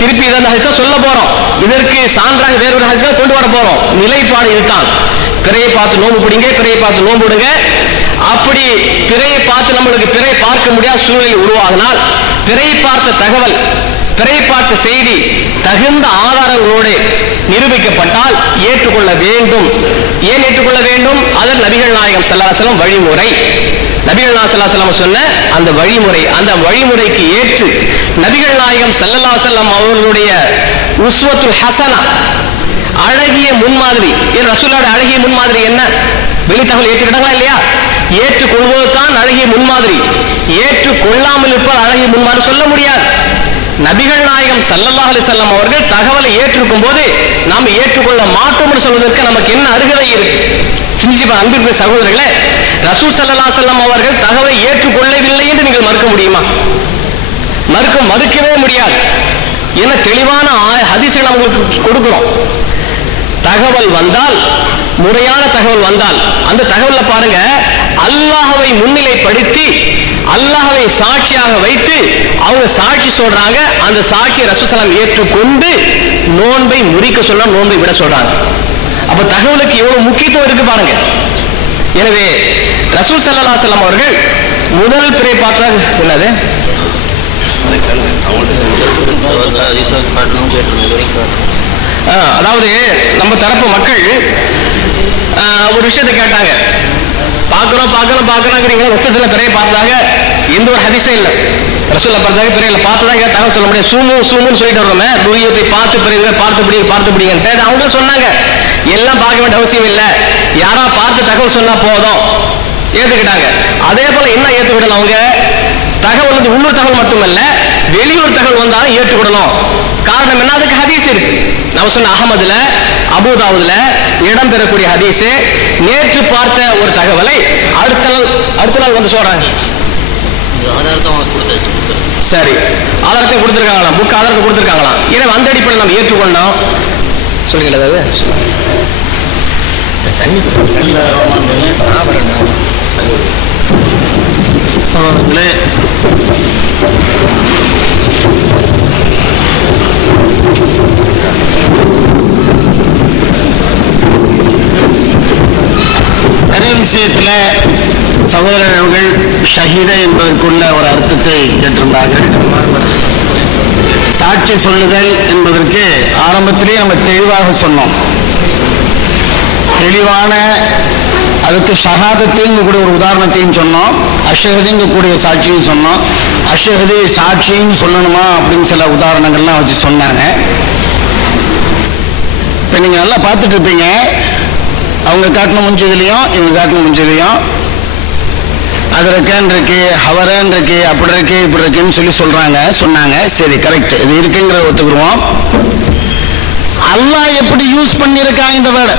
திருப்பி இந்த ஹதீஸை சொல்ல போறோம், இதற்கு சான்றாக வேறொரு ஹதீஸை கொண்டு வர போறோம். நிலைப்பாடு இதுதான், பிறையை பார்த்து நோன்பு பிடிங்க, பிறையை பார்த்து நோன்பு விடுங்க. அப்படி பிறையை பார்த்து நம்மளுக்கு பிறை பார்க்க முடியாத சூழ்நிலை உருவாகினால் பிறையை பார்த்த தகவல், பிறை பார்த்த செய்தி தகுந்த ஆதாரங்களோடு நிரூபிக்கப்பட்டால் ஏற்றுக்கொள்ள வேண்டும். ஏன் ஏற்றுக்கொள்ள வேண்டும்? அதன் நபிகள் நாயகம் ஸல்லல்லாஹு அலைஹி வஸல்லம் வழிமுறை, நபிகள் நாயகம் ஸல்லல்லாஹு அலைஹி வஸல்லம் சொன்ன அந்த வழிமுறை, அந்த வழிமுறைக்கு ஏற்று நபிகள் நாயகம் ஸல்லல்லாஹு அலைஹி வஸல்லம் அவர்களுடைய உஸ்வத்துல் ஹஸனா, அழகிய முன்மாதிரி. ரசூலுல்லாஹ்வுடைய அழகிய முன்மாதிரி என்ன? வெளி தகவல் ஏற்றுக்கிட்டாங்களா இல்லையா? ஏற்றுக்கொள்வது தான் அழகிய முன்மாதிரி. ஏற்றுக்கொள்ளாமல் இருப்பால் அழகிய முன்மாதிரி சொல்ல முடியாது. நபிகள் நாயகம் ஸல்லல்லாஹு அலைஹி வஸல்லம் அவர்கள் தகவலை ஏற்றுக்கும் போது நாம் ஏற்றுக்கொள்ள மாட்டோம் என்று சொல்வதற்கு நமக்கு என்ன அருகதை இருக்கு? சிந்திச்சு அன்பிற்குரிய சகோதரர்களே, ரசூல் ஸல்லல்லாஹு அலைஹி வஸல்லம் அவர்கள் தகவலை ஏற்றுக்கொள்ளவில்லை என்று நீங்கள் மறுக்க முடியுமா? மறுக்கவே முடியாது. என தெளிவான ஹதீஸ்களை உங்களுக்கு கொடுக்கிறோம். தகவல் வந்தால், முறையான தகவல் வந்தால் அந்த தகவலை பாருங்க, அல்லாஹ்வை முன்னிலைப்படுத்தி அல்லாஹ்வை சாட்சியாக வைத்து அவங்க சாட்சி சொல்றாங்க. அந்த சாட்சியை ரசூல் ஸல்லல்லாஹு அலைஹி வஸல்லம் ஏற்றுக்கொண்டு நோன்பை முறிக்க சொல்ல, நோன்பை விட சொல்றாங்க. அப்ப தகவலுக்கு எவ்வளவு முக்கியத்துவம் இருக்கு பாருங்க. எனவே ரசூல் ஸல்லல்லாஹு அலைஹி வஸல்லம் அவர்கள் முதல் பிறை பார்த்தாங்க. என்னது? அதாவது நம்ம தரப்பு மக்கள் ஒரு விஷயத்தை கேட்டாங்க, பார்க்கறோங்கிறீங்க, ஒத்தத்துல பிறையை பார்த்தாங்க, எந்த ஒரு ஹதீஸும் இல்லை. ரசூலுல்லாஹ் பார்த்தாங்க, பிறையில பார்த்துதான் கேட்டாங்க, சொல்ல முடியாது. சூமுன்னு சொல்லிட்டு வர்றோமே, துரியத்தை பார்த்து பிறகு பார்த்து பிடிங்கன்ட்டு அவங்க சொன்னாங்க. எல்லாம் பார்க்க வேண்டிய அவசியம் இல்லை, யாரா பார்த்து தகவல் சொன்னா போதும், ஏத்துக்கிட்டாங்க. அதே போல என்ன ஏத்துக்கிடணும்? அவங்க தகவல் உள்ளூர் தகவல் மட்டுமல்ல, வெளியூர் தகவல் வந்தாலும் ஏற்றுக்கொள்ளணும். காரணம் என்ன? அதுக்கு ஹதீஸ் இருக்கு. நம்ம சொன்ன அஹமதுல, அபூதாவுதுல இடம் பெறக்கூடிய ஹதீஸ், நேற்று பார்த்த ஒரு தகவலை அடுத்த நாள் வந்து சொல்றாங்க. சரி, ஆதாரத்தை கொடுத்திருக்காங்களாம், புக் ஆதாரத்தை கொடுத்திருக்காங்களாம். எனவே அந்த அடிப்படையில் நம்ம ஏற்றுக்கொள்ளணும். சொல்லுங்களா? சகோதரர்களே, நிறைய விஷயத்துல சகோதரர்கள் ஷஹீத என்பதற்குள்ள ஒரு அர்த்தத்தை கேட்டிருந்தார்கள். சாட்சி சொல்லுதல் என்பதற்கு ஆரம்பத்திலேயே நம்ம தெளிவாக சொன்னோம். தெளிவான அதுக்கு ஷஹாதத்தையும் கூட ஒரு உதாரணத்தையும் சொன்னோம், அஷஹதிங்க கூடிய சாட்சியும் சொன்னோம். அஷஹதி சாட்சியும் சொல்லணுமா அப்படின்னு சில உதாரணங்கள்லாம் வச்சு சொன்னாங்க. இப்போ நீங்கள் நல்லா பார்த்துட்டு இருப்பீங்க, அவங்க காட்டின முஞ்சதுலையும் இவங்க காட்டின முஞ்சதுலையும் அதற்கான் இருக்கு, ஹவரன் இருக்கு, அப்படி இருக்கு, இப்படி இருக்குன்னு சொல்லி சொன்னாங்க. சரி, கரெக்ட், இது இருக்குங்கிறத ஒத்துக்குருவோம். அல்லாஹ் எப்படி யூஸ் பண்ணியிருக்கான் இந்த வேர்டை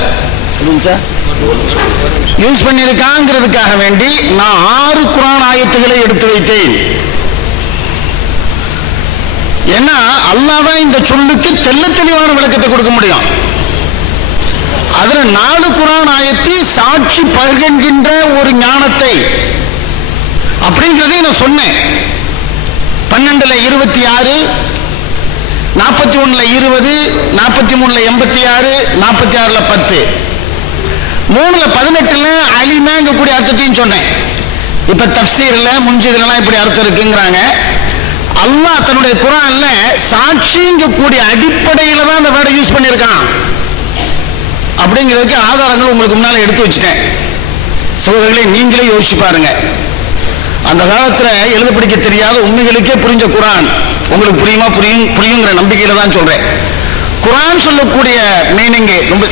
யூஸ் பண்ணியிருக்காங்கிறதுக்காக வேண்டி நான் 6 குர்ஆன் ஆயத்துக்களை எடுத்து வைத்தேன். ஏன்னா அல்லாஹ் தான் இந்த சொல்லுக்கு தெள்ள தெளிவான விளக்கத்தை கொடுக்க முடியும். அதுல 4 குர்ஆன் ஆயத்து சாட்சி பகிர்கின்ற ஒரு ஞானத்தை அப்படிங்கிறதையும் நான் சொன்னேன். 12ல் 26, 41ல் 20, 43ல் 86, 46ல் 10, 3ல் 18ல் அலிமாங்க கூடிய அர்த்தத்தையும் சொன்னேன். இப்ப தப்சீர்ல முன்ஜிதுலாம் இப்படி அர்த்தம் இருக்குங்கிறாங்க. அல்லாஹ் தன்னுடைய குர்ஆன்ல சாட்சிங்க கூடிய அடிப்படையில தான் அந்த வேர்டை யூஸ் பண்ணியிருக்கான் அப்படிங்கிறதுக்கு ஆதாரங்கள் உங்களுக்கு முன்னால எடுத்து வச்சுட்டேன். சகோதரர்களே, நீங்களே யோசிச்சு பாருங்க. அந்த காலத்துல எழுத படிக்க தெரியாத உண்மைகளுக்கே புரிஞ்ச குர்ஆன் உங்களுக்கு புரியுங்கிற நம்பிக்கையில தான் சொல்றேன். குர்ஆன் சொல்லக்கூடிய மீனிங் ரொம்ப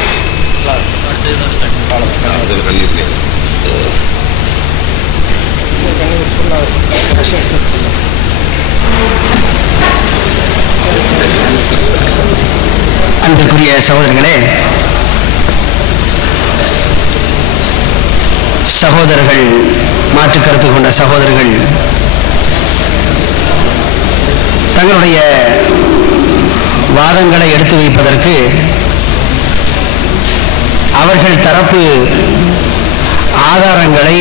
அன்பிற்குரிய சகோதரர்களே, சகோதரர்கள், மாற்று கருத்து கொண்ட சகோதரர்கள் தங்களுடைய வாதங்களை எடுத்து வைப்பதற்கு அவர்கள் தரப்பு ஆதாரங்களை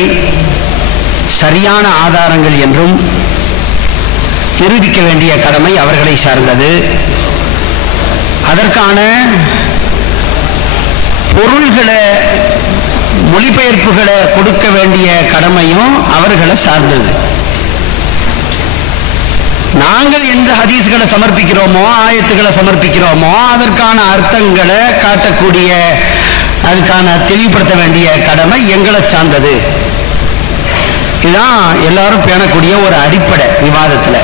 சரியான ஆதாரங்கள் என்றும் நிரூபிக்க வேண்டிய கடமை அவர்களை சார்ந்தது. அதற்கான பொருள்களை, மொழிபெயர்ப்புகளை கொடுக்க வேண்டிய கடமையும் அவர்களை சார்ந்தது. நாங்கள் எந்த ஹதீஸ்களை சமர்ப்பிக்கிறோமோ, ஆயத்துக்களை சமர்ப்பிக்கிறோமோ, அதற்கான அர்த்தங்களை காட்டக்கூடிய, அதுக்கான தெளிவுபடுத்த வேண்டிய கடமை எங்களை சார்ந்தது. இதுதான் எல்லாரும் பேணக்கூடிய ஒரு அடிப்படை விவாதத்துல.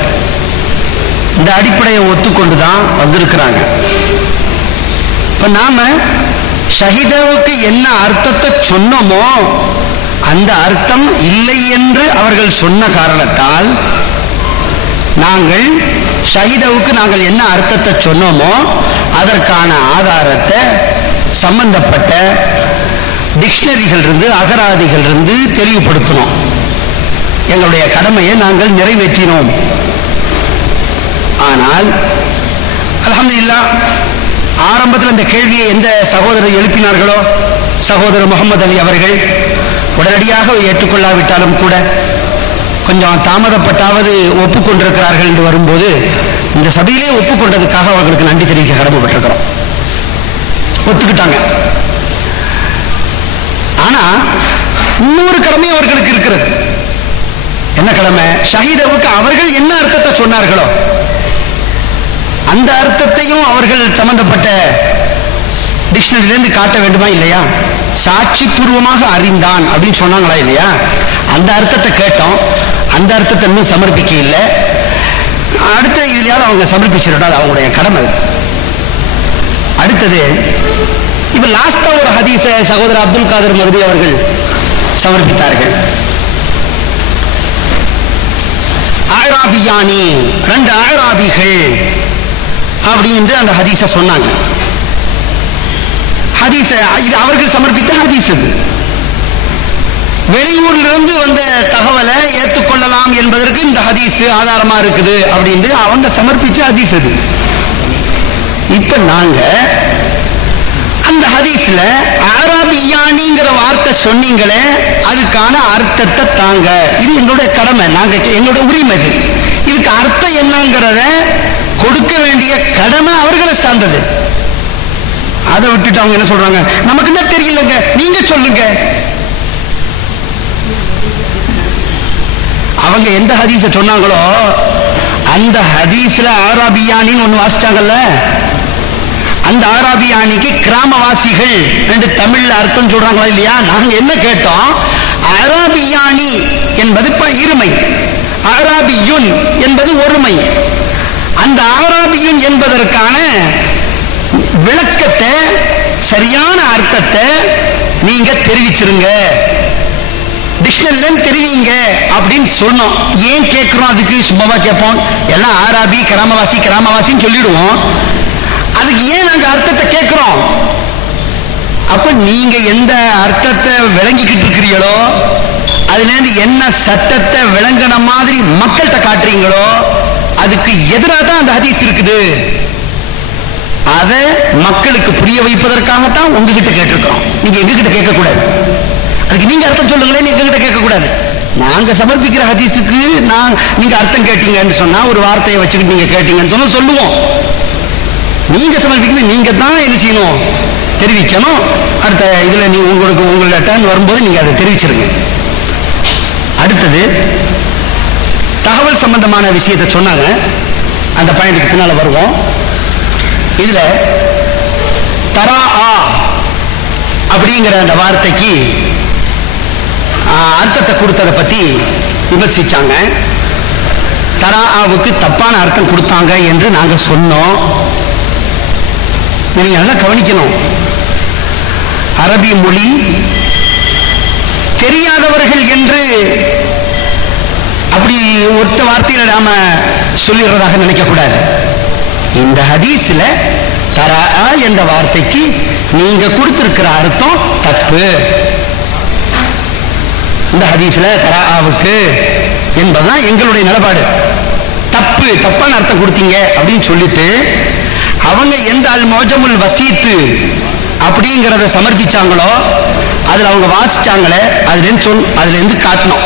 இந்த அடிப்படையை ஒத்துக்கொண்டுதான் வந்திருக்கிறாங்க. இப்ப நாம ஷஹீதாவுக்கு என்ன அர்த்தத்தை சொன்னோமோ அந்த அர்த்தம் இல்லை என்று அவர்கள் சொன்ன காரணத்தால் நாங்கள் ஷஹீதாவுக்கு நாங்கள் என்ன அர்த்தத்தை சொன்னோமோ அதற்கான ஆதாரத்தை சம்பந்தப்பட்ட டிக்ஷனரிகள் இருந்து, அகராதிகள் இருந்து தெளிவுபடுத்தினோம். எங்களுடைய கடமையை நாங்கள் நிறைவேற்றினோம். ஆனால் அல்ஹம்துலில்லாஹ், ஆரம்பத்தில் இந்த கேள்வியை எந்த சகோதரர் எழுப்பினார்களோ, சகோதரர் முகமது அலி அவர்கள் உடனடியாக ஏற்றுக்கொள்ளாவிட்டாலும் கூட கொஞ்சம் தாமதப்பட்டாவது ஒப்புக்கொண்டிருக்கிறார்கள் என்று வரும்போது இந்த சபையிலே ஒப்புக்கொண்டதுக்காக அவர்களுக்கு நன்றி தெரிவிக்க கடமைப்பட்டிருக்கிறோம். ஒத்துக்கிட்டாங்க. ஆனா இன்னொரு கடமை அவர்களுக்கு இருக்கிறது. என்ன கடமை? ஷஹீதாவுக்கு அவர்கள் என்ன அர்த்தத்தை சொன்னார்களோ அந்த அர்த்தத்தையும் அவர்கள் சம்பந்தப்பட்ட டிக்ஷனரியிலிருந்து காட்ட வேண்டுமா இல்லையா? சாட்சி பூர்வமாக அறிந்தான் அப்படின்னு சொன்னாங்களா இல்லையா? அந்த அர்த்தத்தை கேட்டோம். அந்த அர்த்தத்தை இன்னும் சமர்ப்பிக்க இல்லை. அடுத்த இதுலயாவது அவங்க சமர்ப்பிச்சிருந்தா அது அவங்களுடைய கடமை. அடுத்தது, இப்ப லாஸ்டா ஒரு ஹதீஸ சகோதரர் அப்துல் காதர் மதுரி அவர்கள் சமர்ப்பித்தார்கள். ஆராபியானி, 2 ஆராபிகள் அப்படின்னு அந்த ஹதீஸ சொன்னாங்க. ஹதீஸ இது அவர்கள் சமர்ப்பித்த ஹதீஸ். இது வெளியூரிலிருந்து வந்த தகவலை ஏற்றுக்கொள்ளலாம் என்பதற்கு இந்த ஹதீஸ் ஆதாரமா இருக்குது அப்படின்னு அவங்க சமர்ப்பிச்ச ஹதீஸ். இது இப்ப நாங்க அந்த ஹதீஸ்ல ஆராபியானிங்கிற வார்த்தை சொன்னீங்களே, அதுக்கான அர்த்தத்தை தாங்க. இது எங்களுடைய கடமை, நாங்க எங்களுடைய உரிமை. இதுக்கு அர்த்தம் என்னங்கிறத கொடுக்க வேண்டிய கடமை அவர்களை சார்ந்தது. அதை விட்டுட்டு அவங்க என்ன சொல்றாங்க, நமக்கு என்ன தெரியலங்க, நீங்க சொல்லுங்க. அவங்க எந்த ஹதீஸ சொன்னாங்களோ அந்த ஹதீஸ்ல ஆராபியானின்னு ஒண்ணு வாசிச்சாங்கல்ல, அந்த ஆராபியானிக்கு கிராமவாசிகள் என்று தமிழ்ல அர்த்தம் சொல்றாங்களா இல்லையா? நாங்க என்ன கேட்டோம், ஆராபியானி என்பது இருமை, ஆராபியுன் என்பது ஒருமை. அந்த ஆராபியுன் என்பதற்கான விளக்கத்தை, சரியான அர்த்தத்தை நீங்க தெரிவிச்சிருங்க டிக்ஷனரியில தெரிவிங்க அப்படின்னு சொன்னோம். ஏன் கேட்கிறோம்? அதுக்கு சும்மாவா கேட்போம்? எல்லாம் ஆராபி கிராமவாசின்னு சொல்லிடுவோம். அதுக்கு ஏன் நாங்க அர்த்தத்தை கேட்கிறோம்? அப்ப நீங்க எந்த அர்த்தத்தை விளங்கிக்கிட்டு இருக்கிறீங்களோ, அதுல இருந்து என்ன சட்டத்தை விளங்கின மாதிரி மக்கள்கிட்ட காட்டுறீங்களோ, அதுக்கு எதிராக தான் அந்த ஹதீஸ் இருக்குது. அதை மக்களுக்கு புரிய வைப்பதற்காகத்தான் உங்ககிட்ட கேட்டிருக்கிறோம். நீங்க எங்ககிட்ட கேட்கக்கூடாது. அதுக்கு நீங்க அர்த்தம் சொல்லுங்களேன், எங்ககிட்ட கேட்கக்கூடாது. நாங்க சமர்ப்பிக்கிற ஹதீஸுக்கு நீங்க அர்த்தம் கேட்டீங்கன்னு சொன்னா, ஒரு வார்த்தையை வச்சுக்கிட்டு நீங்க கேட்டீங்கன்னு சொன்னா சொல்லுவோம். நீங்க சமர்ப்பிக்கிறது நீங்க தான் என்ன செய்யணும்? தெரிவிக்கணும். அடுத்த இதுல நீ உங்களோட டர்ன் வரும்போது நீங்க அதை தெரிவிச்சிருங்க. அடுத்தது தகவல் சம்பந்தமான விஷயத்தை சொன்னாங்க. அந்த பாயிண்ட்டுக்கு பின்னால வருவோம். இதுல தரா அப்படிங்கிற அந்த வார்த்தைக்கு அர்த்தத்தை கொடுத்ததை பத்தி விமர்சிச்சாங்க. தராவுக்கு தப்பான அர்த்தம் கொடுத்தாங்க என்று நாங்க சொன்னோம். நீங்க நல்லா கவனிக்கணும். அரபி மொழி தெரியாதவர்கள் என்று அப்படி ஒத்த வார்த்தையில நாம சொல்லிடுறதாக நினைக்க கூடாது. இந்த ஹதீஸ்ல தரா என்ற வார்த்தைக்கு நீங்க கொடுத்திருக்கிற அர்த்தம் தப்பு. இந்த ஹதீஸ்ல தராவுக்கு என்பதுதான் எங்களுடைய நிலப்பாடு. தப்பான அர்த்தம் கொடுத்தீங்க அப்படின்னு சொல்லிட்டு அவங்க எந்த அல் மோஜமுல் வசீத்து அப்படிங்கிறத சமர்ப்பிச்சாங்களோ, அதுல அவங்க வாசிச்சாங்களே, அதுல இருந்து காட்டணும்.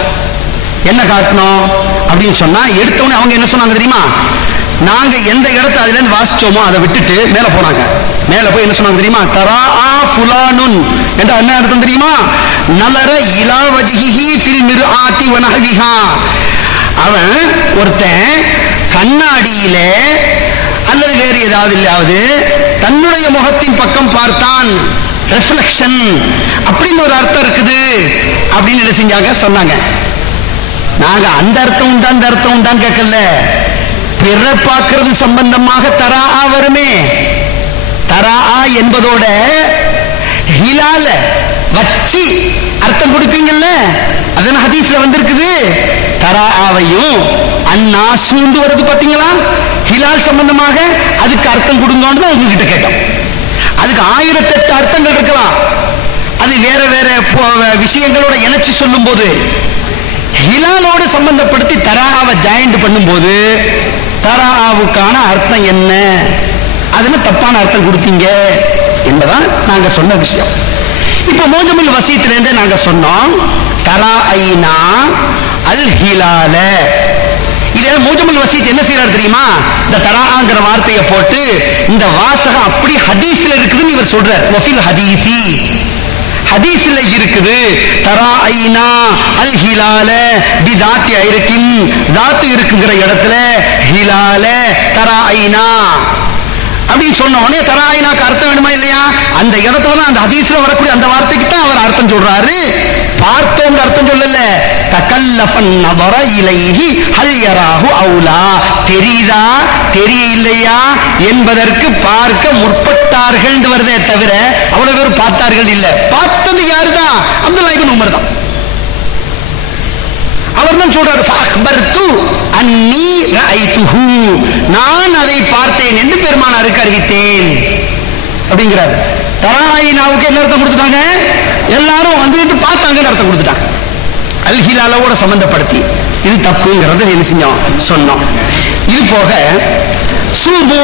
என்ன காட்டணும் அப்படின்னு சொன்னா, எடுத்தவொடனே அவங்க என்ன சொன்னாங்க தெரியுமா? நாங்க எந்த இடத்தை அதுல இருந்து வாசிச்சோமோ அதை விட்டுட்டு மேல போனாங்க. மேல போய் என்ன சொன்னாங்க தெரியுமா? தரா ஃபுலானுன் என்ற என்ன அர்த்தம் தெரியுமா? நலர இலா வஜ்ஹிஹி ஃபில் மிர்ஆத்தி வ நஹ்விஹா. அவன் ஒருத்தன் கண்ணாடியில அல்லது வேறு ஏதாவது தன்னுடைய முகத்தின் பக்கம் பார்த்தான். ரெஃப்ளெக்ஷன் அப்படின்னு ஒரு அர்த்தம் இருக்குது அப்படின்னு என்ன செஞ்சாங்க? சொன்னாங்க. நாங்க அந்த அர்த்தம் உண்டா அந்த அர்த்தம் உண்டான்னு கேட்கல. பிற பார்க்கிறது சம்பந்தமாக தரா வருமே. தரா என்பதோட ஹிலால வச்சு அர்த்தம் கொடுப்பீங்கல்ல, அதன் ஹதீஸ்ல வந்திருக்குது. தராவையும் அண்ணா சூண்டு வருது பாத்தீங்களா? ஹிலால் சம்பந்தமாக அதுக்கு அர்த்தம் கொடுங்கன்னு தான் உங்ககிட்ட கேட்டோம். அதுக்கு 1008 அர்த்தங்கள் இருக்கலாம். அது வேற வேற விஷயங்களோட இணைச்சு சொல்லும் போது, ஹிலாலோடு சம்பந்தப்படுத்தி தராவை ஜாயிண்ட் பண்ணும் போது தராவுக்கான அர்த்தம் என்ன, அதுன்னு தப்பான அர்த்தம் கொடுத்தீங்க என்பதான் நாங்க சொன்ன விஷயம். இப்ப மோஜமுல் வசீத்திலிருந்து நாங்க சொன்னோம் தரா ஐனா அல் ஹிலால. இதே மோஜமுல் வசீத் என்ன செய்யறாரு தெரியுமா? இந்த தராங்கிற வார்த்தையை போட்டு இந்த வாசகம் அப்படி ஹதீஸ்ல இருக்குதுன்னு இவர் சொல்றார். வஃபில் ஹதீசி, ஹதீஸ்ல இருக்குது. தரா ஐனா அல் ஹிலால பி தாத்தி ஐரக்கின், தாத்து இருக்குங்கிற இடத்துல ஹிலால தரா ஐனா அப்படின்னு சொன்ன உடனே தரா ஐனாக்கு அர்த்தம் வேணுமா இல்லையா? அந்த இடத்துல தான் அந்த ஹதீஸ்ல வரக்கூடிய அந்த வார்த்தைக்கு தான் அவர் அர்த்தம் சொல்றாரு. பார்த்தோம் அர்த்தம் சொல்லல. தகல்லஃபன் நபர இலைஹி ஹல் யராஹு அவுலா, தெரியுதா தெரியலையா என்பதற்கு பார்க்க முற்பட்டார்கள் வருதே தவிர அவ்வளவு பேர் பார்த்தார்கள் இல்ல. பார்த்தது யாருதான்? அப்துல்லாஹ் இப்னு உமர் தான். அவர் தான் சொல்றாரு, ஃபஅக்பர்து அன்னி ரஅய்துஹு, நான் அதை பார்த்தேன் என்று பெருமானாருக்கு அறிவித்தேன் அப்படிங்கிறார். தராயினாவுக்கு என்ன அர்த்தம் கொடுத்துட்டாங்க? எல்லாரும் வந்துட்டு பார்த்தாங்கன்னு அர்த்தம் கொடுத்துட்டாங்க. அல் ஹிலாலோட சம்பந்தப்படுத்தி இது தப்புங்கிறத என்ன செஞ்சோம்? சொன்னோம். இது போக சூமு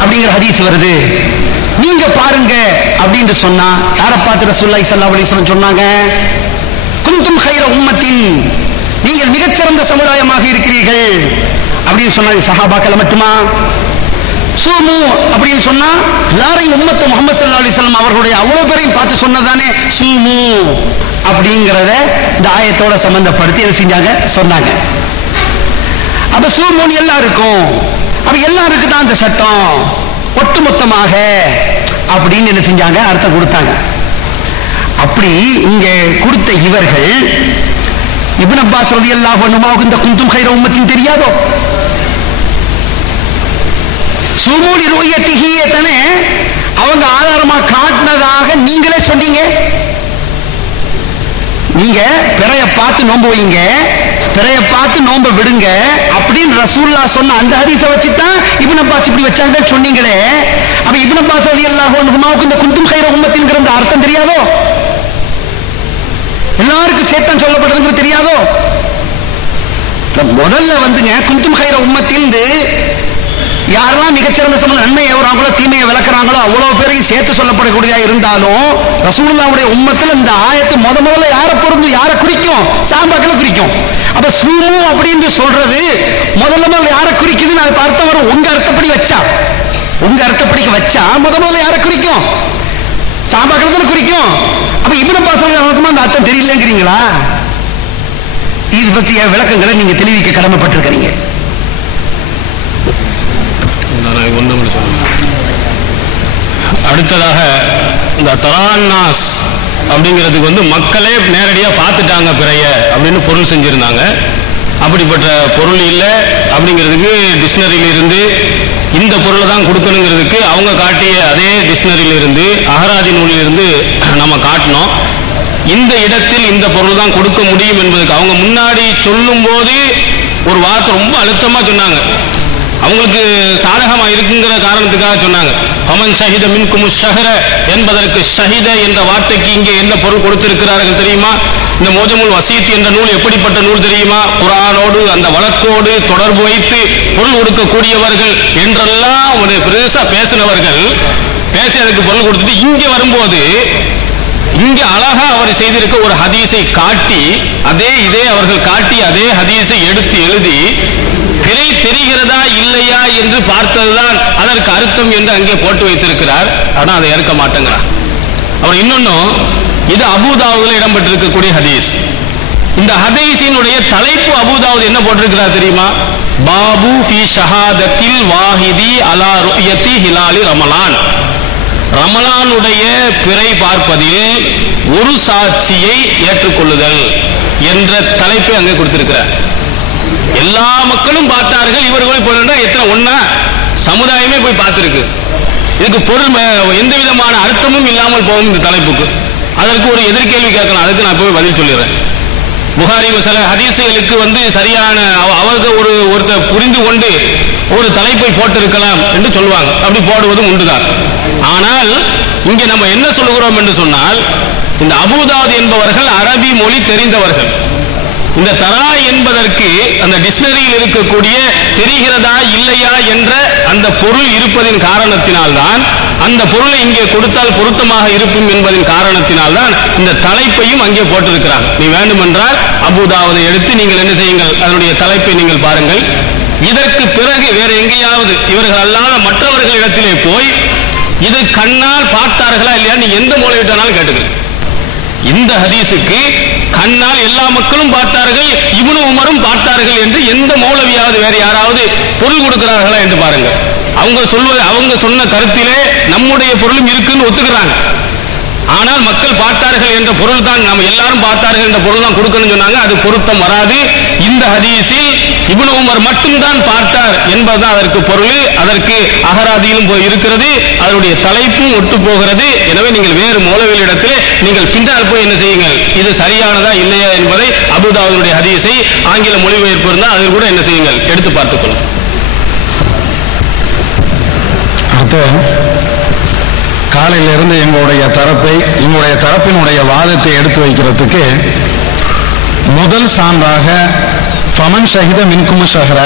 அப்படிங்கிற ஹதீஸ் வருது. நீங்க பாருங்க அப்படின்னு சொன்னா யாரை பார்த்து ரசூலுல்லாஹி ஸல்லல்லாஹு அலைஹி வஸல்லம் சொன்னாங்க? குந்தும் கைர உம்மத்தின், நீங்கள் மிகச்சிறந்த சமுதாயமாக இருக்கிறீர்கள் அப்படின்னு சொன்னாங்க. சஹாபாக்கள் மட்டுமா? சூமு அப்படின்னு சொன்னா எல்லாரையும் உம்மத்து முஹம்மது ஸல்லல்லாஹு அலைஹி வஸல்லம் அவர்களுடைய அவ்வளவு பேரையும் பார்த்து சொன்னதானே சூமு அப்படிங்கிறத இந்த ஆயத்தோட சம்பந்தப்படுத்தி என்ன செஞ்சாங்க? சொன்னாங்க. அப்ப சூமுன்னு எல்லாருக்கும், அப்ப எல்லாருக்கு தான் அந்த சட்டம் ஒட்டுமொத்தமாக அப்படின்னு என்ன செஞ்சாங்க? அர்த்தம் கொடுத்தாங்க. அப்படி இங்க கொடுத்த இவர்கள் இப்னு அப்பாஸ் ரலியல்லாஹு அன்ஹுவுக்கு இந்த குந்தும் கைர உம்மத்தின் தெரியாதோ? சுமூலி ருயத்திஹி எத்தனை அவங்க ஆதாரமா காட்டினதாக நீங்களே சொன்னீங்க. நீங்க பிறைய பார்த்து நோன்பு வைங்க, பிறைய பார்த்து நோன்பு விடுங்க அப்படின்னு ரசூலுல்லாஹ் சொன்ன அந்த ஹதீஸை வச்சுதான் இப்னு அப்பாஸ் இப்படி வச்சாங்கன்னு சொன்னீங்களே. அப்ப இப்னு அப்பாஸ் ரலியல்லாஹு அன்ஹுமாவுக்கு இந்த குந்தும் கைர உம்மத்தின்கிற அந்த அர்த்தம் தெரியாதோ? எல்லாருக்கும் சேத்தான் சொல்லப்பட்டதுங்கிறது தெரியாதோ? முதல்ல வந்துங்க குந்தும் கைர உம்மத்தின் யாரெல்லாம் மிகச்சிறந்த சம்பந்த நன்மையை எவராங்களோ தீமையை விளக்குறாங்களோ அவ்வளவு பேரையும் சேர்த்து சொல்லப்படக்கூடியதா இருந்தாலும் ரசூலுல்லாஹ்வுடைய உம்மத்தில் இந்த ஆயத்து முதல்ல யாரை பொருந்தும், யாரை குறிக்கும்? சாபாக்களை குறிக்கும். அப்ப சூமு அப்படின்னு சொல்றது முதல்ல யாரை குறிக்குதுன்னு அதுக்கு அர்த்தம் வரும். உங்க அர்த்தப்படி வச்சா, உங்க அர்த்தப்படிக்கு வச்சா முதல்ல யாரை குறிக்கும்? சாபாக்களை தானே குறிக்கும். அப்ப இப்னு அப்பாஸ் அந்த அர்த்தம் தெரியலங்கிறீங்களா? இது பற்றிய விளக்கங்களை நீங்க தெளிவிக்க கடமைப்பட்டிருக்கிறீங்க. அடுத்ததாக இந்த தரான்னாஸ் அப்படிங்கிறதுக்கு வந்து மக்களே நேரடியாக பார்த்துட்டாங்க பிறைய அப்படின்னு பொருள் செஞ்சிருந்தாங்க. அப்படிப்பட்ட பொருள் இல்லை அப்படிங்கிறதுக்கு டிக்ஷனரியில இருந்து இந்த பொருளை தான் கொடுக்கணுங்கிறதுக்கு அவங்க காட்டிய அதே டிக்ஷனரியில இருந்து அகராதி நூலில் இருந்து நம்ம காட்டினோம். இந்த இடத்தில் இந்த பொருள் தான் கொடுக்க முடியும் என்பதுக்கு அவங்க முன்னாடி சொல்லும் போது ஒரு வார்த்தை ரொம்ப அழுத்தமா சொன்னாங்க. அவங்களுக்கு சாதகமா இருக்குங்கிற காரணத்துக்காக சொன்னாங்க. பமன் ஷஹித மின்கும் ஷஹர என்பதற்கு ஷஹித என்ற வார்த்தைக்கு இங்கே என்ன பொருள் கொடுத்திருக்கிறார்கள் தெரியுமா? இந்த மோஜமுல் வசீத் என்ற நூல் எப்படிப்பட்ட நூல் தெரியுமா? குர்ஆனோடு அந்த வழக்கோடு தொடர்பு வைத்து பொருள் கொடுக்கக்கூடியவர்கள் என்றெல்லாம் ஒரு பெருசா பேசினவர்கள் பேசி அதுக்கு பொருள் கொடுத்துட்டு இங்கே வரும்போது இங்க அழகா அவர் செய்திருக்க ஒரு ஹதீஸை காட்டி இதே அவர்கள் காட்டி அதே ஹதீஸை எடுத்து எழுதி பிறை தெரிகிறதா இல்லையா என்று பார்த்ததுதான் அதற்கு அர்த்தம் என்று அங்கே போட்டு வைத்திருக்கிறார். ஆனா அதை ஏற்க மாட்டேங்கிறார். அவர் இன்னொன்னும் இது அபூதாவுதுல இடம்பெற்றிருக்கக்கூடிய ஹதீஸ். இந்த ஹதீஸினுடைய தலைப்பு அபூதாவுது என்ன போட்டிருக்கிறார் தெரியுமா? பாபு ஃபி ஷஹாதத்தில் வாஹிதி அலா ருயத்தி ஹிலாலி ரமலான். ரமலானுடைய பிறை பார்ப்பதில் ஒரு சாட்சியை ஏற்றுக்கொள்ளுதல் என்ற தலைப்பை அங்கே கொடுத்திருக்கிறார். எல்லா மக்களும் பார்த்தார்கள். இவர்கள் போனா எத்தனை ஒன்னா சமுதாயமே போய் பார்த்திருக்கு. இதுக்கு பொருள் எந்த விதமான அர்த்தமும் இல்லாமல் போகும் இந்த தலைப்புக்கு. அதற்கு ஒரு எதிர்கேள்வி கேட்கலாம். அதுக்கு நான் போய் பதில் சொல்லிடுறேன். புகாரி சில ஹதீசுகளுக்கு வந்து சரியான அவர்கள் ஒருத்தர் புரிந்து கொண்டு ஒரு தலைப்பை போட்டிருக்கலாம் என்று சொல்லுவாங்க. அப்படி போடுவதும் உண்டுதான். ஆனால் இங்கே நம்ம என்ன சொல்லுகிறோம் என்று சொன்னால், இந்த அபூதாவுத் என்பவர்கள் அரபி மொழி தெரிந்தவர்கள். இந்த தரா என்பதற்கு அந்த டிக்ஷனரியில் இருக்கக்கூடிய தெரிகிறதா இல்லையா என்ற அந்த பொருள் இருப்பதின் காரணத்தினால்தான், அந்த பொருளை இங்கே கொடுத்தால் பொருத்தமாக இருக்கும் என்பதின் காரணத்தினால்தான் இந்த தலைப்பையும் அங்கே போட்டிருக்கிறார். நீ வேண்டுமென்றால் அபூதாவுதை எடுத்து நீங்கள் என்ன செய்யுங்கள், அதனுடைய தலைப்பை நீங்கள் பாருங்கள். இதற்கு பிறகு வேற எங்கேயாவது இவர்கள் அல்லாத மற்றவர்களிடத்திலே போய் இது கண்ணால் பார்த்தார்களா இல்லையா நீ எந்த மூலை விட்டாலும் கேட்டுக்கிறேன். இந்த ஹதீஸுக்கு கண்ணால் எல்லா மக்களும் பார்த்தார்கள், இப்னு உமரும் பார்த்தார்கள் என்று எந்த மௌலவியாவது வேற யாராவது பொருள் கொடுக்கிறார்களா என்று பாருங்கள். அவங்க சொன்ன கருத்திலே நம்முடைய பொருளும் இருக்குன்னு ஒத்துக்கிறாங்க. ஆனால் மக்கள் பார்த்தார்கள் என்ற பொருள் தான், நம்ம எல்லாரும் பார்த்தார்கள் என்ற பொருள் தான் கொடுக்கணும்னு சொன்னாங்க. அது பொருத்தம் வராது. இந்த ஹதீஸில் இப்னு உமர் மட்டும்தான் பார்த்தார் என்பதுதான் அதற்கு பொருள். அதற்கு அகராதியிலும் இருக்கிறது, அதனுடைய தலைப்பும் ஒட்டு போகிறது. எனவே நீங்கள் வேறு மௌலவிகளிடத்திலே நீங்கள் பின்னால் போய் என்ன செய்யுங்கள், இது சரியானதா இல்லையா என்பதை அபூதாவுதுடைய ஹதீஸை ஆங்கில மொழிபெயர்ப்பு இருந்தால் அதில் கூட என்ன செய்யுங்கள், எடுத்து பார்த்துக்கொள்ளும். காலையிலிருந்து எங்களுடைய தரப்பினுடைய வாதத்தை எடுத்து வைக்கிறதுக்கு முதல் சான்றாக ஃபமன் ஷஹித மின்கும் ஷஹர,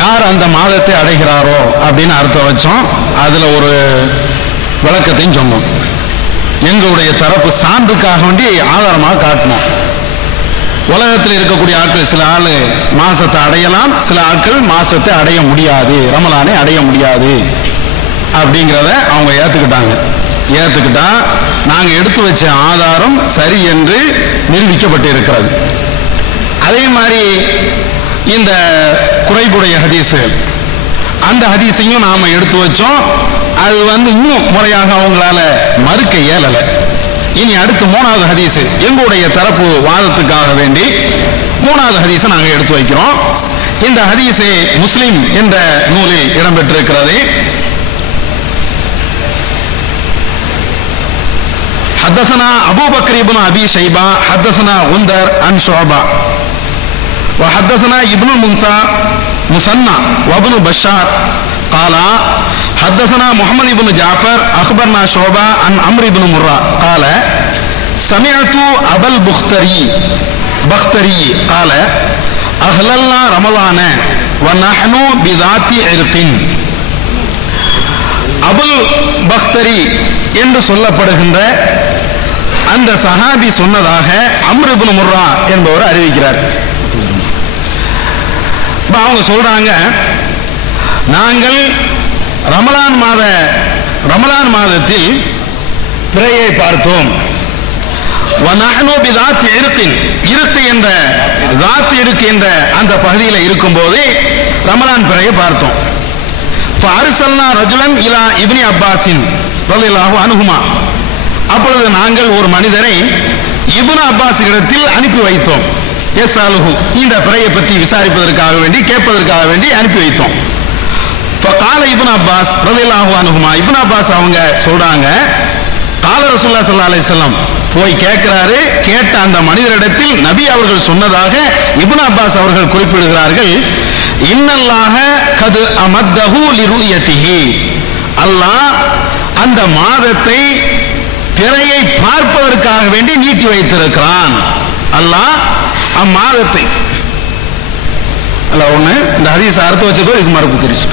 யார் அந்த மாதத்தை அடைகிறாரோ அப்படின்னு அர்த்தம் வச்சோம். அதுல ஒரு விளக்கத்தையும் சொன்னோம். எங்களுடைய தரப்பு சான்றுக்காக வேண்டி ஆதாரமாக காட்டினோம். உலகத்தில் இருக்கக்கூடிய ஆட்கள் சில ஆள் மாசத்தை அடையலாம், சில ஆட்கள் மாசத்தை அடைய முடியாது, ரமலானை அடைய முடியாது அப்படிங்கிறத அவங்க ஏத்துக்கிட்டா நாங்க எடுத்து வச்ச ஆதாரம் சரி என்று நிரூபிக்கப்பட்டு இருக்கிறது. அதே மாதிரி இந்த குறைபுடைய ஹதீஸ், அந்த ஹதீஸையும் நாம எடுத்து வச்சோம். அது இன்னும் முறையாக அவங்களால மறுக்க இயலலை. இனி அடுத்து மூணாவது ஹதீஸ், எங்களுடைய தரப்பு வாதத்துக்காக வேண்டி மூணாவது ஹதீஸை நாங்க எடுத்து வைக்கிறோம். இந்த ஹதீஸை முஸ்லிம் என்ற நூலில் இடம்பெற்றிருக்கிறது. حدثنا أبو بكر بن أبي شيبة حدثنا غندر عن شعبة وحدثنا ابن المثنى وابن بشار قال حدثنا محمد بن جعفر أخبرنا شعبة عن عمرو بن مرة قال سمعت أبا البختري قال أهللنا رمضان ونحن بذات عرق. அபுல் பக்தரி என்று சொல்லப்படுகின்ற அந்த சஹாபி சொன்னதாக அம்ர் இப்னு முர்ரா என்பவர் அறிவிக்கிறார். அவங்க சொல்றாங்க, நாங்கள் ரமலான் மாதத்தில் பிறையை பார்த்தோம். என்ற அந்த பகுதியில் இருக்கும் போது ரமலான் பிறையை பார்த்தோம். இப்னி அப்பாஸின் ரலியல்லாஹு அன்ஹுமா, அப்பொழுது நாங்கள் ஒரு மனிதரை இப்னு அப்பாஸிடத்தில் அனுப்பி வைத்தோம். இந்த பிறையை பற்றி விசாரிப்பதற்காக வேண்டி கேட்பதற்காக வேண்டி அனுப்பி வைத்தோம். இப்னு அப்பாஸ் ரலியல்லாஹு அன்ஹுமா, இப்னு அப்பாஸ் அவங்க சொல்றாங்க, கால ரசூலுல்லாஹி ஸல்லல்லாஹு அலைஹி வஸல்லம் போய் கேட்கிறாரு. கேட்ட அந்த மனிதரிடத்தில் நபி அவர்கள் சொன்னதாக இப்னு அப்பாஸ் அவர்கள் குறிப்பிடுகிறார்கள், இன்னல்லாஹ கது அமத்தஹு லிருயதிஹி, அல்லாஹ் அந்த மாதத்தை பிறையை பார்ப்பதற்காக வேண்டி நீட்டி வைத்திருக்கிறான். அல்லாஹ் அம்மாதத்தை அல்ல ஒண்ணு இந்த ஹதீஸ் அர்த்தம் வச்சதோ இது மறுப்பு தெரிச்சு